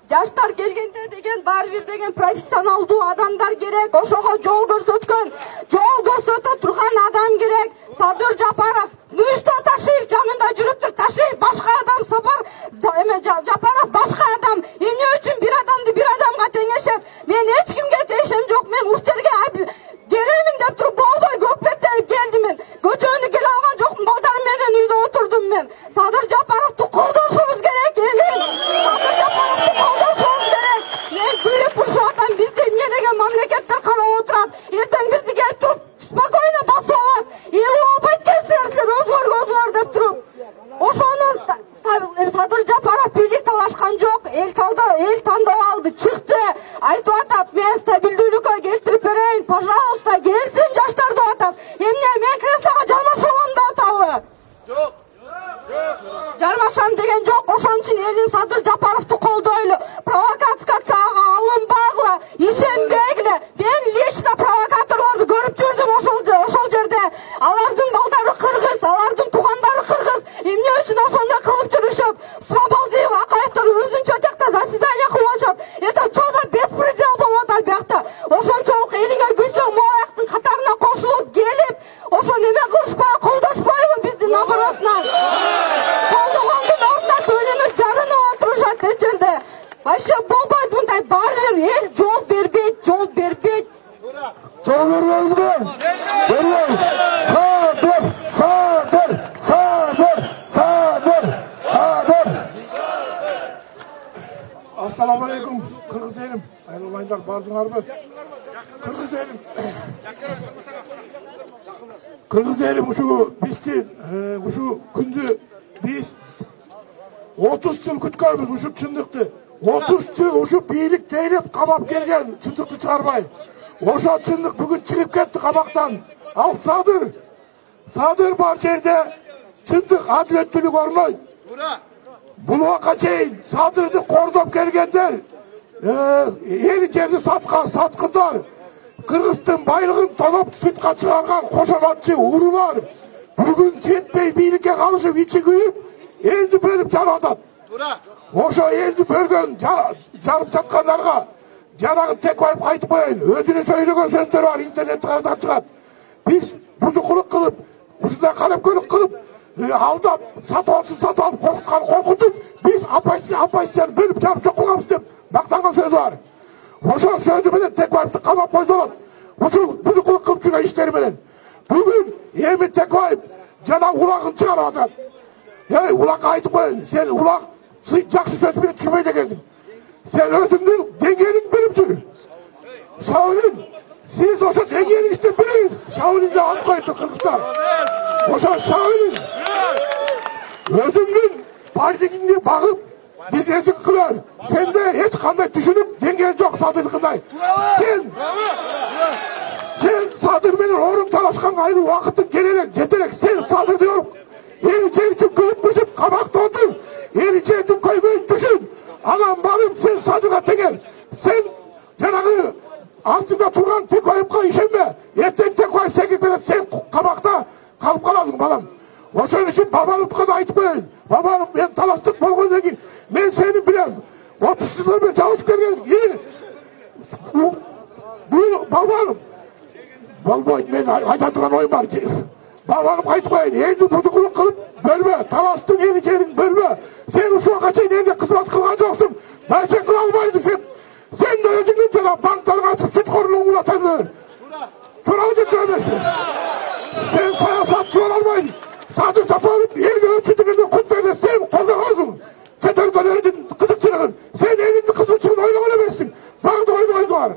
Жаштар келгенде деген баары бир деген профессионалдуу адамдар керек. Ошого жол көрсөтө турган адам керек. Садыр Жапаров, ну и что Ташиев жанында жүрүптүр? Ташиев башка адам, Жапаров башка адам. Эмне үчүн бир адамды бир адамга теңешет? Мен эч кимге тиешем жок. Мен уш жерге келемин деп туруп болбой көкпеттенип келдим мен. Көчөнү келе алган жокмун, балдарым менен үйдө отурдум мен. Садыр Жапаровду колдошубуз керек, элим. Садыр Жапаровду колдошубуз керек. Мен күйүп ушуп атам, бизди эмне деген мамлекеттер карап отурат. Эртең бизди келип туруп спокойно басып алат. Болбойт экенсиңер өзгөр деп туруп. Ошону Садыр Жапаров бийлик талашкан жок. Эл тандап алды, чыкты. Айтып атат, мен стабилдүүлүккө келтирип берейин, пожалуйста, келсин жаштар деп атат. Эмне, мен креслого жармашалам деп атабы? Жок. Жармашам деген жок. Ошон үчүн элим Садыр Жапаровду колдойлу. Провокацияга алынбагыла, ишенбегиле. Мен лично провокаторлорду көрүп жүрдүм ошол жерде. Алардын балдары кыргыз, алардын туугандары кыргыз. Эмне үчүн ошондой кылып жүрүшөт? Сурабалдиева, Акаевдер өзүнчө жакта заседание кылып атышат. Это что за беспредел болуп атат биякта? Ошончолук элиңе күйсөң, мояктын катарына кошулуп келип, ошо неме кылышпай, колдошпайбы бизди наоборотунан? Колдогондун ордуна бөлүнүп, жарынып отурушат эч жерде. Вообще болбойт мындай, баары бир эл жол бербейт. Жол бербейбизби? Бербейбиз. Садыр. Барсыңар, барсыңарбы? Кыргыз элим ушу биздин ушу күндү биз 30 жыл күткөнбүз ушу чындыкты. 30 жыл ушу бийлик тейлеп камап келген чындыкты чыгарбай. Ошо чындык бүгүн чыгып кетти камактан. Ал Садыр бар жерде чындык адилеттүүлүк орнойт. Бул убакка чейин Садырды кордоп келгендер, эл жерди саткындар, Кыргыздын байлыгын тоноп сыртка чыгарган кошоматчы урулар бүгүн жетпей бийликке калышып ичи күйүп, элди бөлүп жарып атат. Ошо элди бөлгөн жарып жаткандарга жанагы Текебаев айтып коеюн, өзүнүн сөйлөгөн сөздөрү бар, интернетте карасак чыгат. Биз бузукулук кылып, ушундай карапкөйлүк кылып, алдап, сатып алып, коркутуп, биз оппозицияны бөлүп жарып жок кылганбыз деп мактанган сөзү бар. Ошол сөзү менен Текебаевди камап койсо болот. Ушул бузукулук кылып жүргөн иштери менен. Бүгүн эми Текебаев жана улагын чыгарып атат. Улакка айтып коеюн, сен улак жакшы сөз менен түшүнбөйт экенсиң. Sen özüңдүн деңгээлиңди билип жүр. Шаулин, сиз ошо деңгээлиңизди билиңиз. Шаулинди алып койду Кыргызстан. Ошо Шаулин өзүңдүн бардыгыңды багып, бизнесин кылар. Сенде эч кандай түшүнүп деңгээл жок Садырдыкындай. Sen Садыр менен орун талашканга айыл убакытың келелек, жетелек. Sen Садырды көрүп, эл жер үчүн күйүп бүшүп, камакта отур. Эл жердин көйгөйүн түшүн. Анан барып sen Садырга теңел. Sen жанагы артында турган Текебаевка ишенме. Эртең Текебаев секип берет, сен камакта калып каласың балам. Ошон үчүн Бабановго да айтып коеюн. Бабанов мен талаштык болгондон кийин мен сени билем. 30 жылдан бери жабышып келгенсиң. Бул Бабанов болбойт, мен айта турган оюм бар. Бабанов айтып коеюн, элди бузукулук кылып бөлбө, талаштың ели жерин бөлбө. Sen ушул убакка чейин элге кызмат кылган жоксуң. Бача кыла албайсың сен. Sen de өзүңдүн жана банктарга ачып сүткөрлүгүңдү улатасың. Туурабы же туура эмеспи? Sen саясатчы боло албайсың. Садыр Жапаров элге өчүрдүгүндө кут берди, sen колдогонсуң. Чет өлкөлөрдүн кызыкчылыгын, sen элиңдин кызыкчылыгын ойлогон эмессиң. Дагы ойлойсуңар.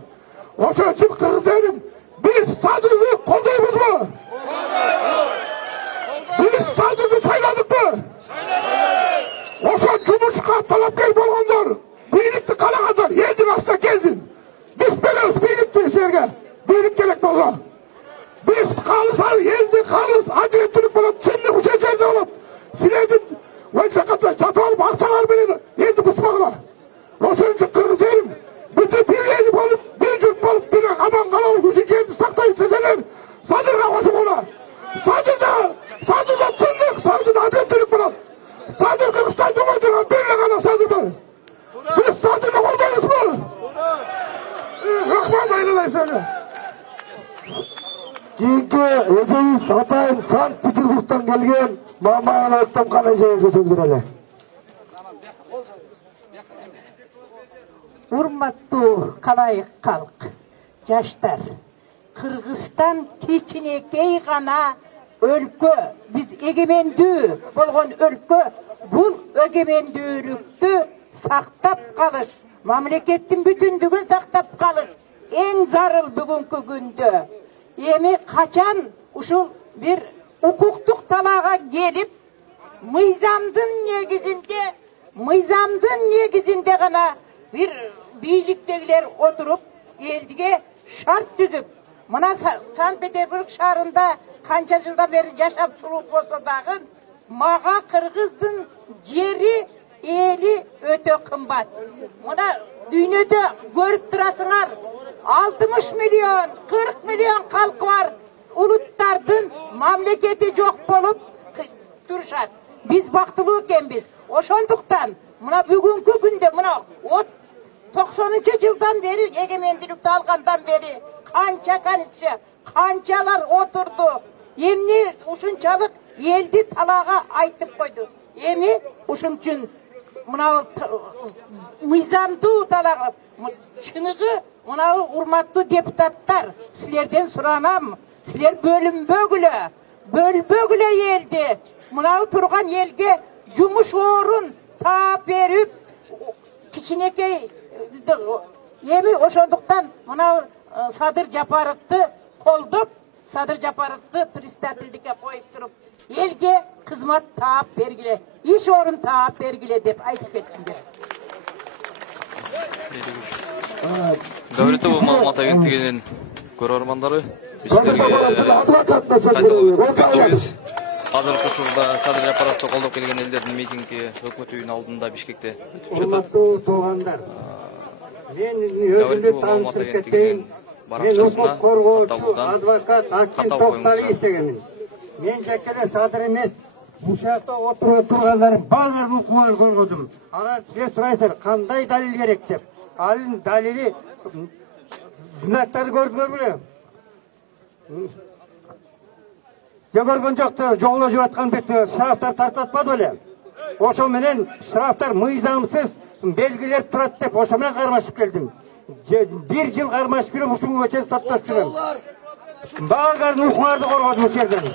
Ошон үчүн кыргыз элим, биз Садырды колдойбузбу? Биз Садырды сайладыкпы? Ошо жумушка талапкер болгондор, бийликти каалагандар элдин астына келсин. Биз беребиз бийликти силерге. Бийлик керек болсо. Биз калыс элди калыс адилеттүүлүк болот, чындык ушул жерде болот. Силердин ойчаката жатып алып акчалар менен элди бузбагыла. Ошон үчүн кыргыз элим бүтүн бир эл болуп, бир журт болуп, бир аман калабыз, ушул жерди сактай иштесеңер, Садырга кошулгула. Садырда чындык, Садырда адилеттүүлүк болот. Sadır Kırgızstan'da koyduran bir legana Sadır var. Biz Sadır'da koyduyuz mu? Rahman ayrılayı söyle. Kiyinki Eceviz Atayın Sankt Peterburg'dan gelgen Mamaya Öktemkan Eceviz'e söz verelim. Урматтуу калайык калк, жаштар, Кыргызстан кичинекей гана өлкө, биз эгемендүү болгон өлкө, бул эгемендүүлүктү сактап калыш, мамлекеттин бүтүндүгүн сактап калыш эң зарыл бүгүнкү күндө. Эми качан ушул бир укуктук талаага келип, мыйзамдын негизинде гана бир бийликтегилер отуруп, элге шарт түзүп, мына Санкт-Петербург шаарында канча жылдан бери жашап суруу болсо дагы, мага Кыргыздын жери, эли өтө кымбат. Мына дүйнөдө көрүп турасыңар, 60 миллион, 40 миллион калкы бар улуттардын мамлекети жок болуп турушат. Биз бактылуу экенбиз. Ошондуктан мына бүгүнкү күндө мына 90-жылдан бери эгемендүүлүктү алгандан бери канча комиссия, канчалар отурду. Эмне ушунчалык элди талаага айтып койду. Эми ушун үчүн мына мыйзамдуу талаага чыныгы мына урматтуу депутаттар, силерден суранам, силер бөлбөгүлө элди. Мына турган элге жумуш орун таап берип, кичинекей Эми ошондуктан мына Садыр Жапаровду колдоп, Садыр Жапаровду председательдикке коюп туруп, элге кызмат таап бергиле, иш орун таап бергиле деп айтып кеттимдер. Дәүләтов маалымат агенттигинин көрөрмандары бизлерге кайталап өткөнчүбүз. Азыркы учурда Садыр Жапаровду колдоп келген элдердин митинги өкмөт үйүнүн алдында Бишкекте өтүп жатат. Туугандар, мен өзүмдү тааныштырып кетейин. Мен укук коргоочу адвокат Акин Токталиев дегенмин. Мен жекеле Садыр эмес, ушакта отуруп тургандардын баардыгын укуган көргөдүм. Ага силер сурайсыздар, кандай далил керек деп. Алын далили знактарды көрдүңөр беле? Көргөн жокто жолдо жаткан бет штрафтар тартатпады беле? Ошо менен штрафтар мыйзамсыз белгилеп турат деп ошо менен кармашып келдим. 1 жыл кармашып жүрүп ушуга чейин соттоп жүрөм. Баардыгын укугарды коргодум ошол жерден.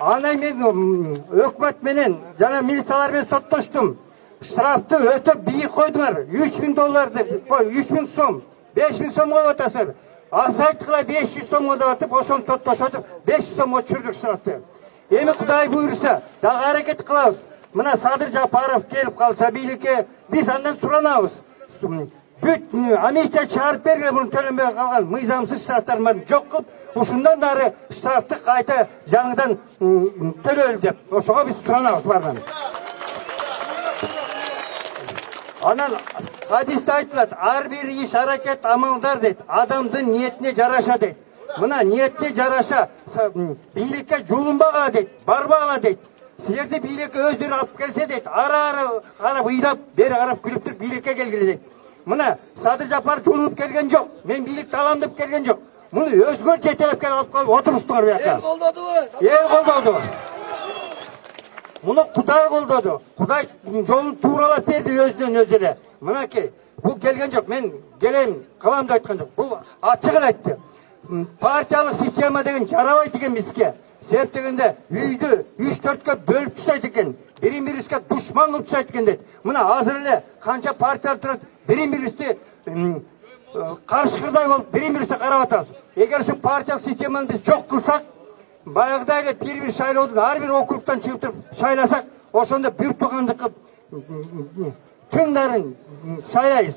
Анан мен өкмөт менен жана милициялар менен соттоштум. Штрафты өтөп бийик койдуңар. 3000 доллар деп, 3000 сом, 5000 сом коюп атасыздар. Азайткыла 500 сомго деп атып, ошону соттошотуп 500 сомго түшүрдүк штрафты. Эми Кудай буйруса, дагы аракет кылабыз. Мына Садыр Жапаров келип калса бийликке, биз андан суранабыз. Бүт амнистия чыгарып бергиле, муну төлөнбөй калган мыйзамсыз штрафтарын баарын жок кылып, ушундан дары штрафты кайта жаңыдан төлөөлү деп. Ошого биз суранабыз баарынан. Анан хадисте айтылат, ар бир иш аракет амалдар дейт, адамдын ниетине жараша дейт. Мына ниетке жараша бийликке жулунбага дейт, барбагыла дейт. Силерди бийликке өздөрү алып келсе дейт, ара карап ыйлап, бери карап күлүп туруп бийликке келгиле дейт. Мына Садыр Жапаров жулунуп келген жок, мен бийликти алам деп келген жок. Муну өзгө жетелеп келип алып калып отуруштуңар буяка. Эл колдоду. Эл колдоду. Муну Кудай колдоду. Кудай жолун тууралап берди өзүнөн өзү эле. Мынакей, бул келген жок, мен келем, кылам деп айткан жок. Бул ачыгын айтты. Партиялык система деген жарабайт экен бизге. Себеп дегенде үйдү 3-4кө бөлүп таштайт экен. Бирин-бирибизге душман кылып таштайт экен дейт. Мына азыр эле канча партиялар турат, бирин-бирибизди каршыкырдай болуп, бирин-бирибизге карап атабыз. Эгер ушу партиялык системаны биз жок кылсак, баягыдай эле бир-бир шайлоодун ар бир округтан чыгып туруп шайласак, ошондо бир туугандык кылып тыңдарын шайлайбыз.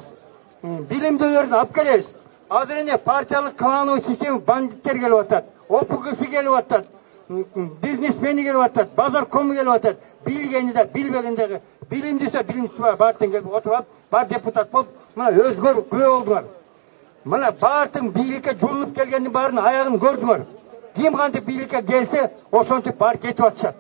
Билимдүүлөрдү алып келебиз. Азыр эне партиялык клановый система бандиттер келип атат, ОПГсы келип атат, бизнесмени келип атат, базар кому келип атат. Билгени да, билбегенде де, билимдүүсө билимсиз баардыгын келип отуруп, бар депутат болуп, мына өзгөр күбө болдуңар. Мына баардыгын бийликке жулунуп келгендин баарын аягын көрдүңөр. Ким кантип бийликке келсе, ошентип бар кетип атышат.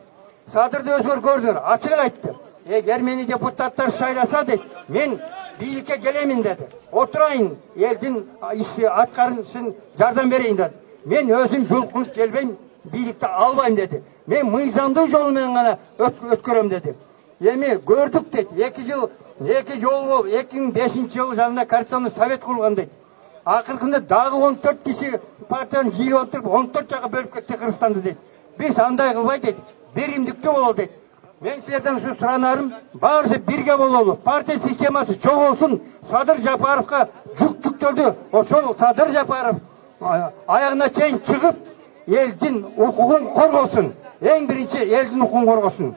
Садырды өзгөр көрдүңөр, ачык айтты. Эгер мени депутаттар шайласа дейт, мен бийликке келемин деди. Отурайын, элдин иши аткарышын жардам берейин деди. Мен өзүм жулкунуп келбейм, бийликти албайм деди. Мен мыйзамдуу жол менен гана өткөрөм деди. Эми көрдүк дейт, 2 жол болуп, 2005-жылы жанында Координационный совет курулган дейт. Акыркында дагы 14 киши партияны жыйып отуруп, 14 жакка бөлүп кетти Кыргызстанды дейт. Биз андай кылбай дейт, биримдиктүү бололу дейт. Мен силерден ушу суранарым, баарыбыз бирге бололу. Партия системасы чоңолсун, Садыр Жапаровго жүктүктөрдү, ошол Садыр Жапаров аягына чейин чыгып, элдин укугун коргосун. Эң биринчи элдин укугун коргосун.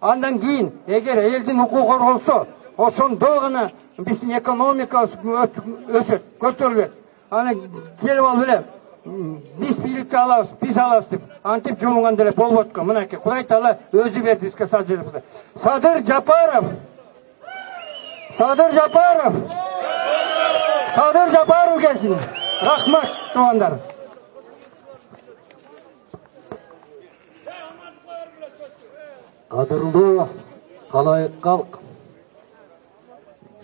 Андан кийин, эгер элдин укугу корголсо, ошондо гана биздин экономикабыз өсөт, көтөрүлөт. Аны келип алып эле биз бийликке алабыз, биз алабыз деп антип жумунган деле болуп аткан. Мынакей Кудай Таала өзү берди бизге Садыр Жапаров. Садыр Жапаров. Садыр Жапаров келсин. Рахмат, туугандар. Кадырлуу калайык калк.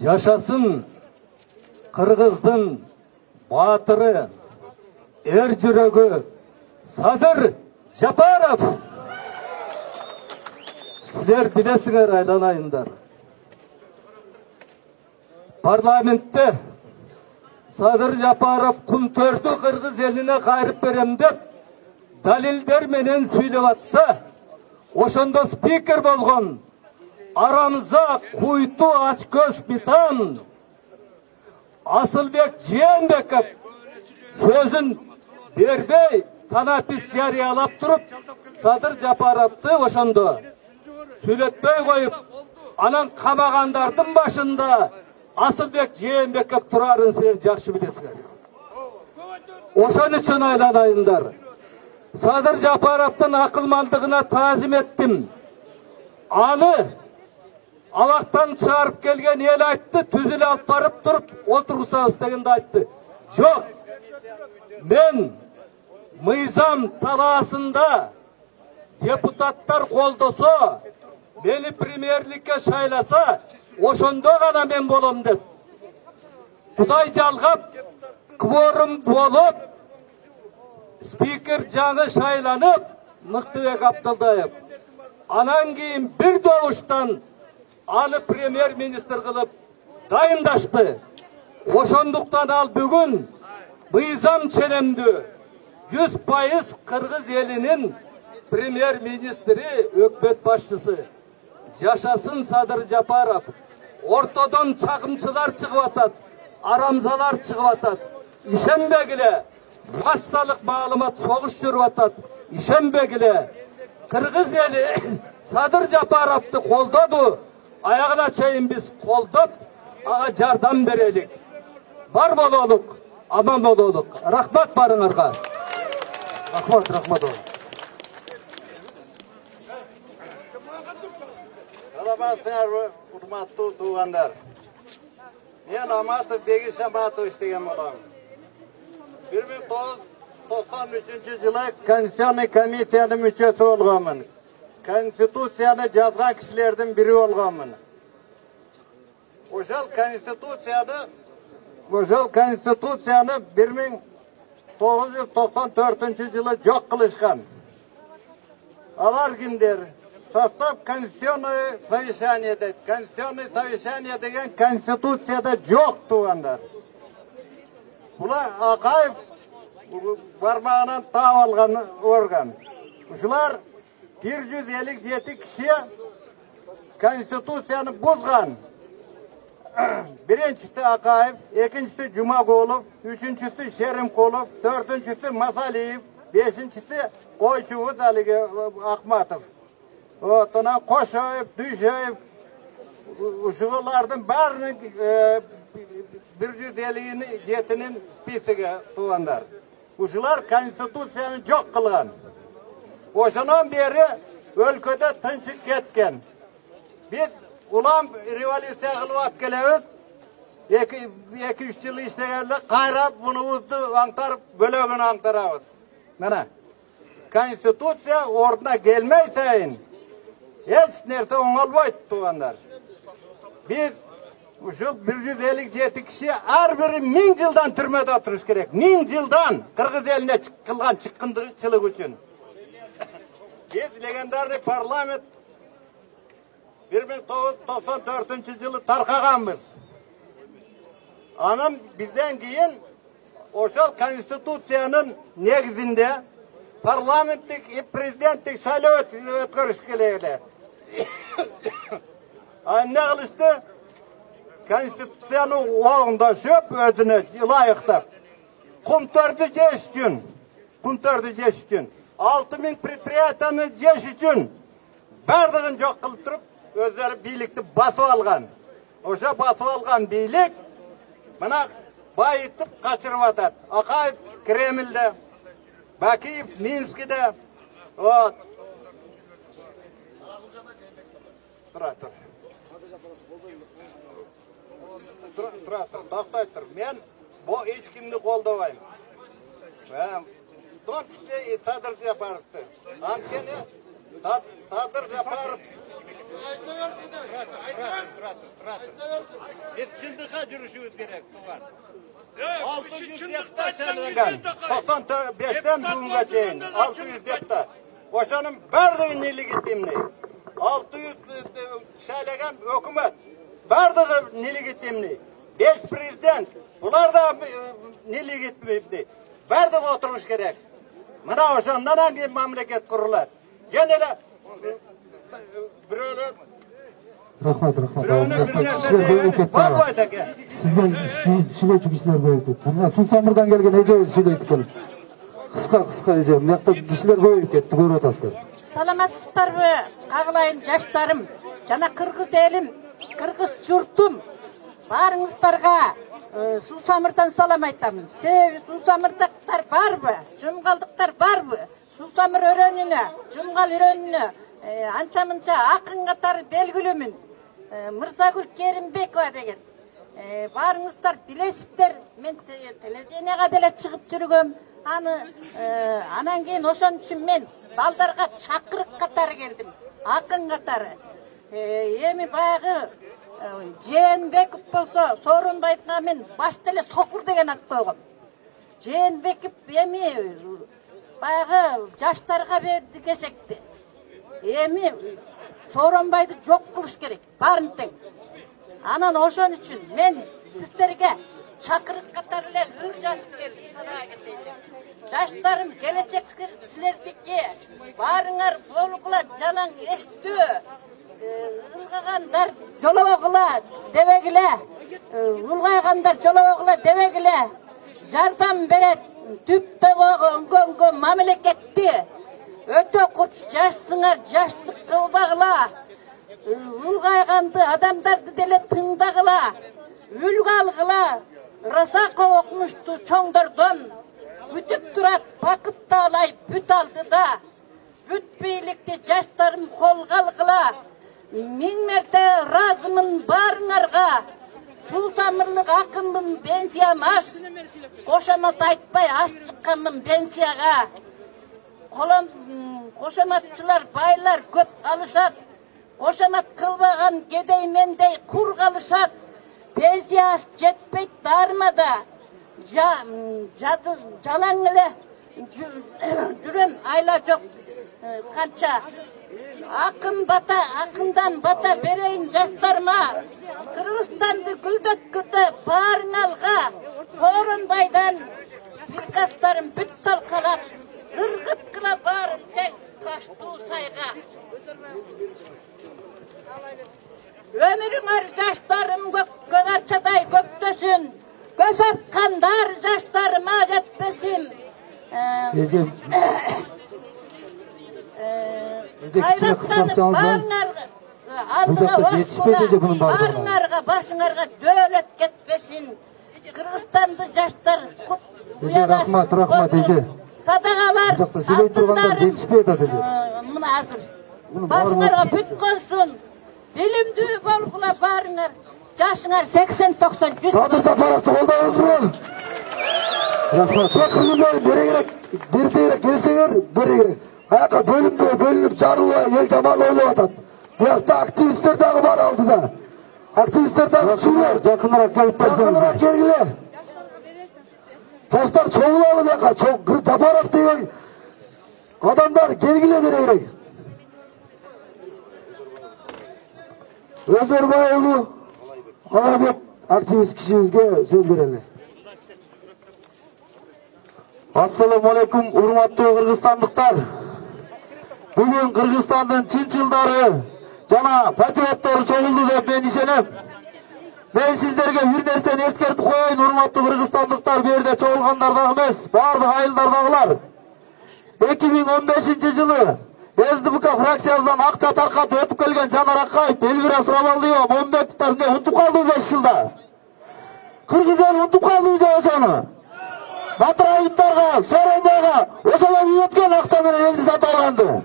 Жашасын Кыргыздын баатыры, эр жүрөгү Садыр Жапаров. Силер билесиңер, айланайындар. Парламентте Садыр Жапаров Кумтөрдү Кыргыз элине кайрып берем деп далилдер менен сүйлөп атса, ошондо спикер болгон Арамза Куйту Ачкөз Битан Asılbek Jeenbekov sözün berbey tanapis jarıyalap turup Sadır Japarov'tu oşondu söyletpey koyup anan kamagandardın başında Asılbek Jeenbekov turарын силер жакшы билесиңер. Ошон үчүн айланайындар. Sadır Japarov'тун акылмандыгына таазим еттим. Аны Алактан чыгарып келген ел айтты, түзүлө алып барып туруп отурсабыз дегенди айтты. Жок. Мен мыйзам талаасында депутаттар колдосо, мени премьерликке шайласа, ошондо гана мен болом деп. Кудай жалгап, кворум болуп, спикер жаңы шайланып, Мыктыбек Абдылдаев. Анан кийин бир добуштан аны премьер-министр кылып дайындашты. Ошондуктан ал бүгүн мыйзам ченемдүү 100% Кыргыз элинин премьер-министри, өкмөт башчысы. Жашасын Садыр Жапаров. Ортодон чагымчылар чыгып атат, арамзалар чыгып атат. Ишенбегиле, массалык маалымат согуш жүрүп атат. Ишенбегиле, Кыргыз эли Садыр Жапаровду колдоду. Ayağına çayın biz koldup, ağa jardam berelик. Бар бололук, аман бололук. Рахмат барыңарга. Рахмат олу. Саламатсыңар, урматтуу туугандар. Мен Аматов Бегиш Аматович деген болом. 1993-жылы Конституционный комиссиянын мүчөсү болгонмун. Konstitutsiyani жазган кишилердин бири болгонмун. Ошол конституцияны 1994-жылы жок кылышкан. Алар кимдер? Состав конституционное совещание дейт. Конституционное совещание деген конституцияда жок туугандар. Булар Акаев бармагынан таап алган орган. Ушулар 157 kişi konstitusiyanı bozgan. Birincisi Akayev, ikincisi Cumagolov, üçüncüsü Şerimkolov, dördüncüsü Masaliyev, beşincisi Koyçuvuz Ali Akmatov. Ondan Koşayev, Düşayev, uşuğulardan barının 157'nin spisiga tuğanlar. Uşular konstitusiyanı yok kılgan. Oşundan beri ülkede tınçık ketken. Biz ulan revolüsiya kılıp kelebez. 2-3 yıl işlegenle kayrap bunu uzdu antarıp bölögünü antarabız. Mana konstitusiya orduna gelmeyseyin hiç nerede oңalбайт tuğanlar. Biz uşul 157 kişi her biri 1000 yıldan türmede oturuş gerek. 1000 yıldan Kırgız eline kılgan çıkkınçılık için. Biz legendarный parlament 1994-жылы тарқағанбыз. Анан бізден кейін ошол конституциянын негизинде парламенттик и президенттик шайлоо өткөрүшкө эле. Эмне кылышты? Конституциянын оңдошуп өзүнө ылайыктап кумтөрдү жеш үчүн 6000 предприятияны жеш үчүн бардыгын жок кылып туруп өздөрү бийликти басып алган. Ошо басып алган бийлик мына байытып качырып атат. Акаев Кремльде, Бакиев Минскиде. Вот. Тура. Токтой тур. Мен бу эч кимди колдобойм. Точно и Садыр Жапаровды. Анткени Садыр Жапаров чындыкка жүрүшүбүз керек туган. 600 депутат сайланган. 95-тен бүгүнгө чейин 600 депутат. Ошонун бардыгы нелегитимный. 600 сайланган өкмөт бардыгы нелегитимный. 5 президент булар да нелегитимный. Бардыгы отуруш керек. Мына ошондон кийин мамлекет курулат. Жана эле бирөөлөр Рахмат. Кишилер көбөйүп кетти. Сизден сүйлөчү кишилер көбөйүп кетти. Мына Суу Самырдан келген эже сүйлөйт экен. Кыска эже. Мынакта кишилер көбөйүп кетти, көрүп атасыздар. Саламатсыздарбы, агылайын жаштарым, жана кыргыз элим, кыргыз журтум. Баарыңыздарга Суу Самырдан салам айтамын. Себеби Суу Самырдактар барбы? Жумгалдыктар барбы? Суу Самыр өрөөнүнө, жумгал өрөөнүнө анча-мынча акын катары белгилүүмүн. Мырзагүл Керимбекова деген. Баарыңыздар билесиздер, мен телевиденияга деле чыгып жүргөм. Анан кийин ошон үчүн мен балдарга чакырык катары келдим, акын катары. Эми баягы Жээнбеков болсо, Сооронбайдыңа мен башта эле Сокур деген ат койгом. Жээнбеков эми баягы жаштарга берди кесекти. Эми Сооронбайды жок кылыш керек, баарын тең. Анан ошон үчүн мен сиздерге чакырык катары эле ыр жазып келдим, садага кетейин деп. Жаштарым, келечек силердики, баарыңар болгула жанаң эстүү, ылгагандар жолобогула дебегиле, улгайгандар жолобогула дебегиле, жардам берет, түптөгө өнгөнгө мамлекетти өтө курч жашсыңар, жаштык кылбагыла, улгайганды адамдарды деле тыңдагыла, үлгү алгыла, Расаков окумуштуу чоңдордон бүтүп турат бакыт таалай бүт алдыда, бүт бийликти жаштарым колго алгыла, миң мерте ыраазымын баарыңарга, Суу Самырлык акынмын, пенсиям аз, кошомот айтпай аз чыкканмын пенсияга. Кошоматчылар, байлар көп алышат, кошомат кылбаган кедей мендей кур калышат, пенсия жетпейт дармада, жалаң эле жүрөм, айла жок канча. Акындан бата берейин жаштарыма, Кыргызстанды гүлдөткүтө баарыңарга, Сооронбайдан приказдарым бүт талкалап, ыргыткыла баарын тең таштуу сайга. Өмүрүңөр жаштарым көк арчадай көктөсүн, көз аткандар жаштарыма жетпесин. Баарыңарга, башыңарга дөөлөт кетпесин. Кыргызстанды жаштар рахмат, эже. Садагалар, мына азыр. Башыңарга бүт консун. Билимдүү болгула баарыңар. Жашыңар 80-90 100. Садыр Жапаровду колдойсузбу? Рахмат. Кыргыздар бере керек, берсе керек, келсеңер бере керек. Аяка бөлүнүп жарылбай эл жаман ойлоп атат. Буякта активисттер дагы бар алдыда. Активисттер дагы сулар, жакыныраак келгиле. Жаштар чогулалы буяка, Жапаров деген адамдар келгиле бере керек. Өзөрбай уулу Алабек активист кишибизге сөз берели. Ассаламу алейкум, урматтуу кыргызстандыктар. Бүгүн Кыргызстандын чынчылдары жана патриоттору чогулду деп мен ишенем. Мен сиздерге бир нерсени эскертип коеюн, урматтуу кыргызстандыктар, бу жерде чогулгандар дагы эмес, баардык айылдардагылар. 2015 жылы СДПК фракциясынан акча таркатып өтүп келген Жанар Акаев, Элвира Сурабалдиева, Момбетовдор эмне унутуп калды 5 жылда? Кыргыз эл унутуп калды же ошону? Батыраевдарга, Сооронбайга ошолор үйөткөн акча менен элди сатып алганды.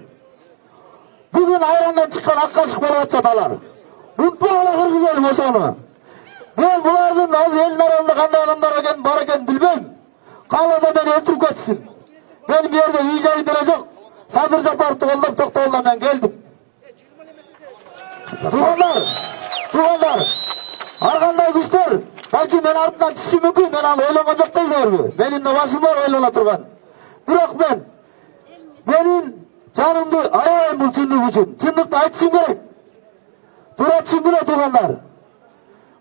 Бүгүн айрандан чыккан ак кашык болуп атышат алар. Унутпагыла кыргыз элим ошону. Мен булардын азыр элдин арасында кандай адамдар экенин бар экенин билбейм. Кааласа мени өлтүрүп кетсин. Мен бу жерде үй жайым деле жок. Садыр Жапаровду колдоп токтогулдан мен келдим. Туугандар, ар кандай күчтөр балки мен артынан түшүшү мүмкүн, мен аны ойлонгон жок дейсиңерби? Менин да башым бар ойлоно турган. Бирок менин жанымды аябайм бул чындык үчүн. Чындыкты айтышым керек. Туура түшүнгүлө туугандар.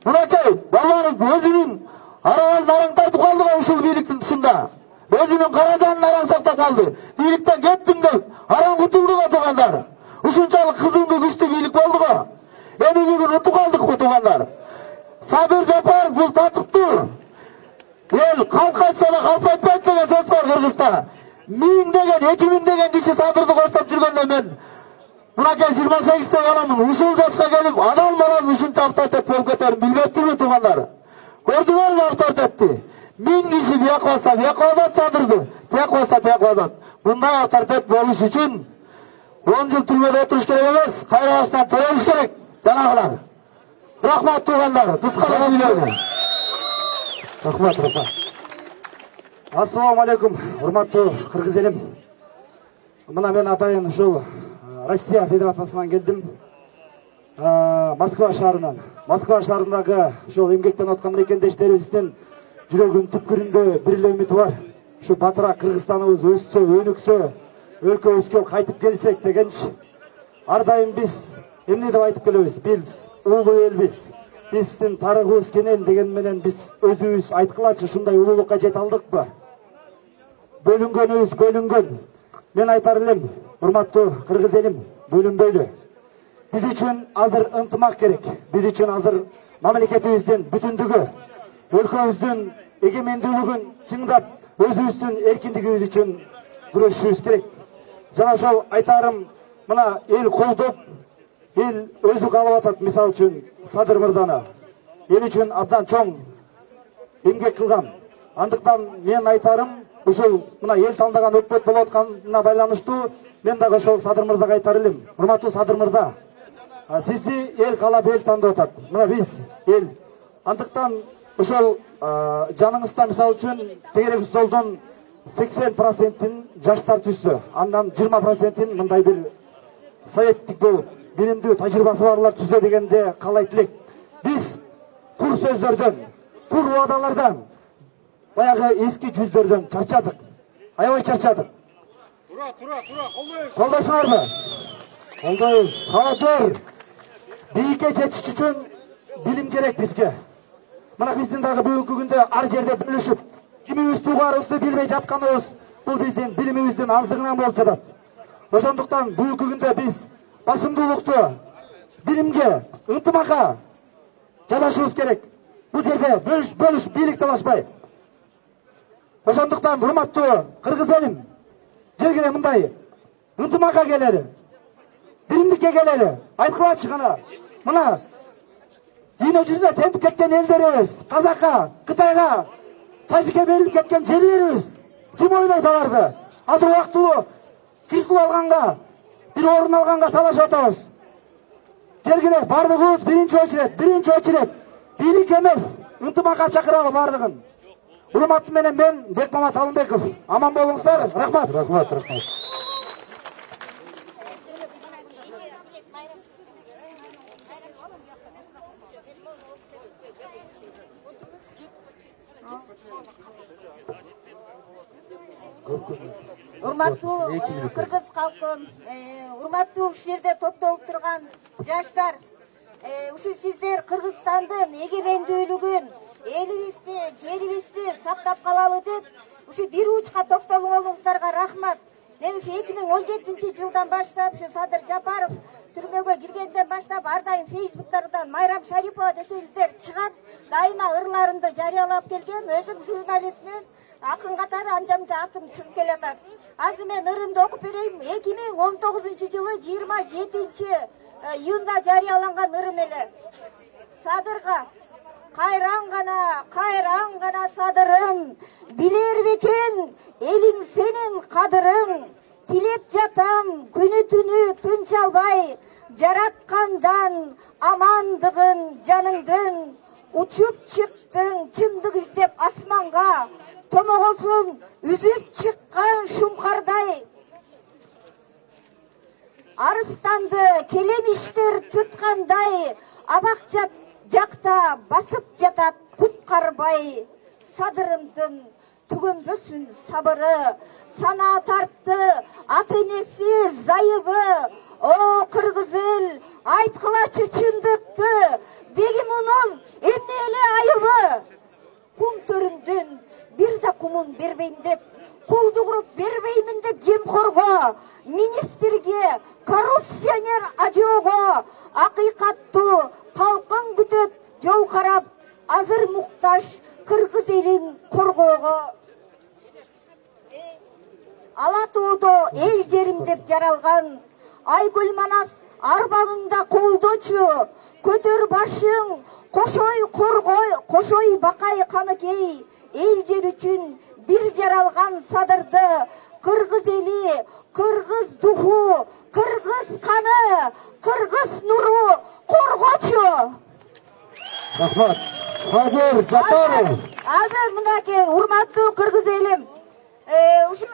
Мынакей баланын өзүнүн арабазын араң тартып калды го ушул бийликтин тушунда. Өзүнүн каражанын араң сактап калды. Бийликтен кеттим деп араң кутулду го туугандар. Ушунчалык кызыңдуу күчтүү бийлик болду го. Эми бүгүн Мынакей 28'te аламын. Ушул жашка келип, адам балам ушунча авторитет болуп кетерин билбептирби туугандар? Көрдүңөрбү авторитетти? 1000 киши бияк басат садырды. Тияк баса тияк басат. Мындай авторитет болуш үчүн 10 жыл түрмөдө отуруш керек эмес, кайрабастан төлөбүш керек. Жанагылар. Рахмат туугандар. Тускалап үйлөрүнө. Рахмат. Ассаламу алейкум, урматтуу кыргыз элим. Мына мен атайын ушул Россия Федерациясынан келдим. Москва шаарынан. Москва шаарындагы ушул эмгектен аткан мекендештерибиздин жүрөгүнүн түпкүрүндө бир эле үмүт бар. Ушу батыраак Кыргызстаныбыз өссө, өнүксө, өлкөбүзгө кайтып келсек дегенчи. Ар дайым биз эмне деп айтып келебиз? Биз улуу элбиз. Биздин тарыгыбыз кенен деген менен биз өзүбүз айткылачы ушундай улуулукка жете алдыкпы? Бөлүнгөнүбүз бөлүнгөн. Мен айтар элем, урматтуу кыргыз элим, бөлүнбөйлү. Биз үчүн азыр ынтымак керек. Биз үчүн азыр мамлекетибиздин бүтүндүгү, өлкөбүздүн эгемендүүлүгүн чыңдап, өзүбүздүн эркиндигибиз үчүн күрөшүшүбүз керек. Жана ошол айтарым, мына эл колдоп, эл өзү каалап атат, мисалы үчүн Садыр мырзаны. Эл үчүн абдан чоң эмгек кылган. Андыктан мен айтарым, ушул мына эл тандаган өкмөт болуп атканына байланыштуу, мен дагы ошол Садыр мырзага айтар элем. Урматтуу Садыр мырза, сизди эл каалап эл тандап атат. Мына биз эл. Андыктан ошол жаныңызда мисалы үчүн тегерек столдон 80%-ин жаштар түзсө, андан 20%-ин мындай бир советтик болуп, билимдүү, тажрыйбасы барлар түзө дегенде каалайт элек. Биз кур сөздөрдөн, кур убадалардан, баягы эски жүздөрдөн чарчадык. Аябай чарчадык. Колдойсуңарбы? Колдойбуз. Сабатыр. Бийикке жетиш үчүн билим керек бизге. Мына биздин дагы бүгүнкү күндө ар жерде бөлүшүп, кимибиз туугарыбызды билбей жатканыбыз бул биздин билимибиздин аздыгынан болуп жатат. Ошондуктан бүгүнкү күндө биз басымдуулукту билимге, ынтымакка жадашыбыз керек. Бул жерде бөлүш бийлик талашпай. Ошондуктан урматтуу кыргыз элим, келгиле мындай ынтымакка келели, билимдикке келели. Айткылачы гана. Мына дүйнө жүзүнө тентип кеткен элдерибиз, Казакка, Кытайга, Тажикке берилип кеткен жерлерибиз. Ким ойлойт аларды? Азыр убактылуу тыйкыл алганга, бир орун алганга талашып атабыз. Келгиле, бардыгыбыз биринчи очерет, бийлик эмес, ынтымакка чакыралы бардыгын. Урматтуу менен мен Бекмамат Алымбеков. Аман болуңуздар. Рахмат. Рахмат. Урматтуу кыргыз калкым, урматтуу ушул жерде топтолуп турган жаштар, ушу сиздер Кыргызстандын эгемендүүлүгүн, элибизди, жерибизди сактап калалы деп, ушу бир учка токтолуңуздарга рахмат. Мен ушу 2017-жылдан баштап, ушу Садыр Жапаров түрмөгө киргенден баштап, ар дайым Фейсбуктардан Майрам Шарипова десеңиздер чыгат, дайыма ырларымды жарыялап келгем, өзүм журналистмин. Акын катары анжамча атым чыгып келатат. Азыр мен ырымды окуп берейин. 2019-жылы 27-июнда жарыяланган ырым эле. Садырга кайран гана Садырым, билер бекен элиң сенин кадырың. Тилеп жатам күнү түнү тынч албай, жараткандан амандыгын жаныңдын. Учуп чыктың чындык издеп асманга, томоголсун үзүп чыккан шумкардай. Арыстанды келемиштер туткандай, абак жакта басып жатат куткарбай. Садырымдын түгөнбөсүн сабыры, сана тартты ата-энеси зайыбы. О кыргыз эл, айткылачы чындыкты, деги мунун эмне эле айыбы? Кум төрүндөн бир да кумун бербейм деп, кулдугуруп бербеймин деп жемкорго, министрге, коррупционер ажоого, акыйкаттуу калкын күтөт жол карап, азыр муктаж кыргыз элин коргоого. Ала туудо эл жерим деп жаралган, Айгүл Манас арбағыңда қолдочу, көтөр башың, қошой қорғой, қошой бақай қаныкей, ел жер үшін бір жаралған садырды, қырғыз елі, қырғыз духу, қырғыз қаны, қырғыз нұру, қорғочу. Рахмат. Садыр Жапаров. Азыр мынаке, урматтуу кыргыз элим. Ушу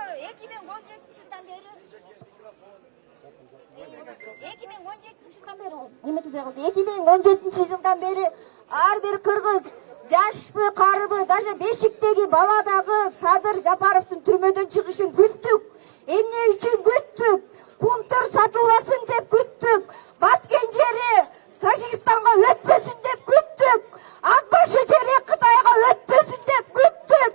2017 жылдан бери ар бир кыргыз жашпы, карыбы, даже бешиктеги баладагы Садыр Жапаровдун түрмөдөн чыгышын күттүк. Эмне үчүн күттүк? Кумтур сатылбасын деп күттүк. Баткен жери Тажикстанга өтпөсүн деп күттүк. Акбашы жери Кытайга өтпөсүн деп күттүк.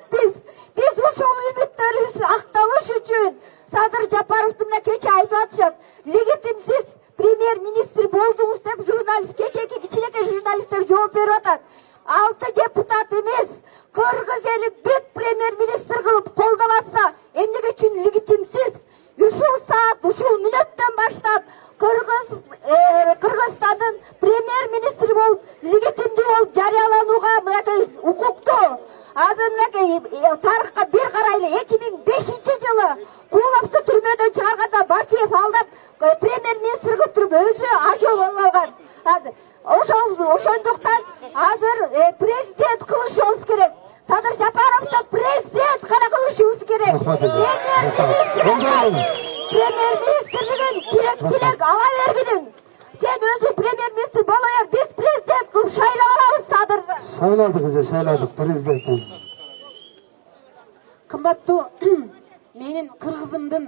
Биз ушул үмүттөрүбүз акталыш үчүн Садыр Жапаровду мына кече айтып атышат. Легитимсиз премьер-министр болдуңуз деп журналист, кечеки кичинекей журналисттер жооп берип атат. 6 депутат эмес, кыргыз эли бүт премьер-министр кылып колдоп атса, эмнеге үчүн легитимсиз? Ушул саат, ушул мүнөттөн баштап Кыргызстандын премьер-министри болуп, легитимдүү болуп жарыяланууга мынакей укуктуу. Азыр мынакей тарыхка бир карайлы. 2005-жылы Кууловду түрмөдөн чыгарганда Бакиев алдап премьер-министр кылып туруп өзү ажоо болуп алган. Азыр ошондуктан азыр президент кылышыбыз керек. Садыр Жапаровду президент гана кылышыбыз керек. Премьер-министрлигин керек ала бергилиң. Сен өзү премьер-министр боло бер, биз президент кылып шайлап алабыз Садырды. Шайладык президент. Кымбаттуу менин кыргызымдын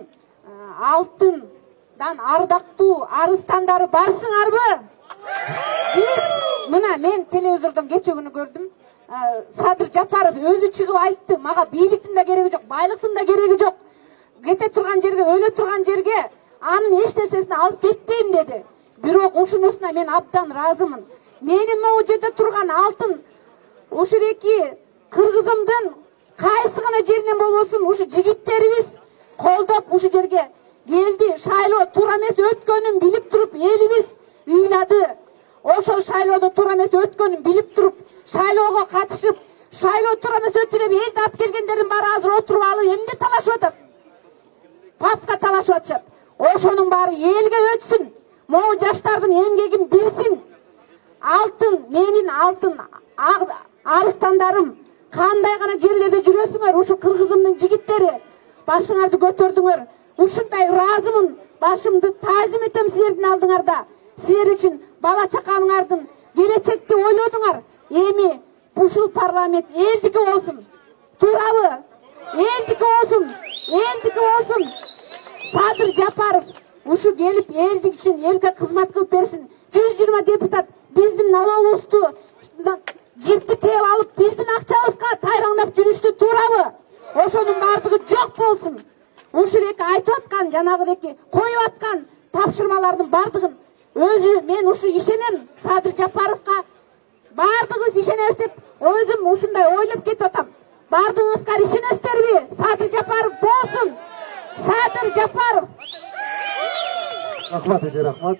алтындан ардактуу арыстандары барсыңарбы? Биз мына мен телевизордон кече күнү көрдүм. Садыр Жапаров өзү чыгып айтты, мага бийликтин да кереги жок, байлыктын да кереги жок. Кете турган жерге, өлө турган жерге анын эч нерсесин алып кетпейм деди. Бирок ушунусуна мен абдан ыраазымын. Менин могу жерде турган алтын ушул эки кыргызымдын кайсы гана жеринен болбосун ушу жигиттерибиз колдоп ушу жерге келди. Шайлоо туура эмес өткөнүн билип туруп элибиз ыйлады. Ошол шайлоодо туура эмес өткөнүн билип туруп шайлоого катышып, шайлоо туура эмес өттү деп элди алып келгендердин баары азыр отуруп алып эмне талашып атат? Папка талашып атышат. Ошонун баары элге өтсүн. Могу жаштардын эмгегин билсин. Алтын, менин алтын арыстандарым, кандай гана жерлерде жүрөсүңөр, ушу кыргызымдын жигиттери, башыңарды көтөрдүңөр. Ушундай ыраазымын, башымды таазим этем силердин алдыңарда. Силер үчүн бала чакаңардын келечекти ойлодуңар. Эми ушул парламент элдики болсун. Туурабы? Элдики болсун. Элдики болсун. Садыр Жапаров ушу келип элдик үчүн элге кызмат кылып берсин. 120 депутат биздин налогубузду жипти тээп алып биздин акчабызга тайраңдап жүрүштү, туурабы? Ошонун баардыгы жок болсун. Ушул эки айтып аткан, жанагы эки коюп аткан тапшырмалардын баардыгын өзү мен ушу ишенем. Садыр Жапаровго баардыгыбыз ишенебиз деп өзүм ушундай ойлоп кетип атам. Баардыгыңызга ишенесиздерби? Садыр Жапаров болсун. Садыр Жапаров. Рахмат, рахмат.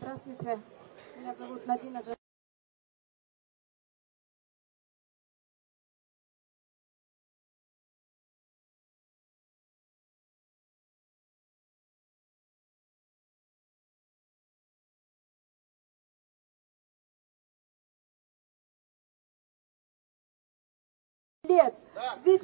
Здравствуйте. Меня зовут Надина Джа. Лет. Ведь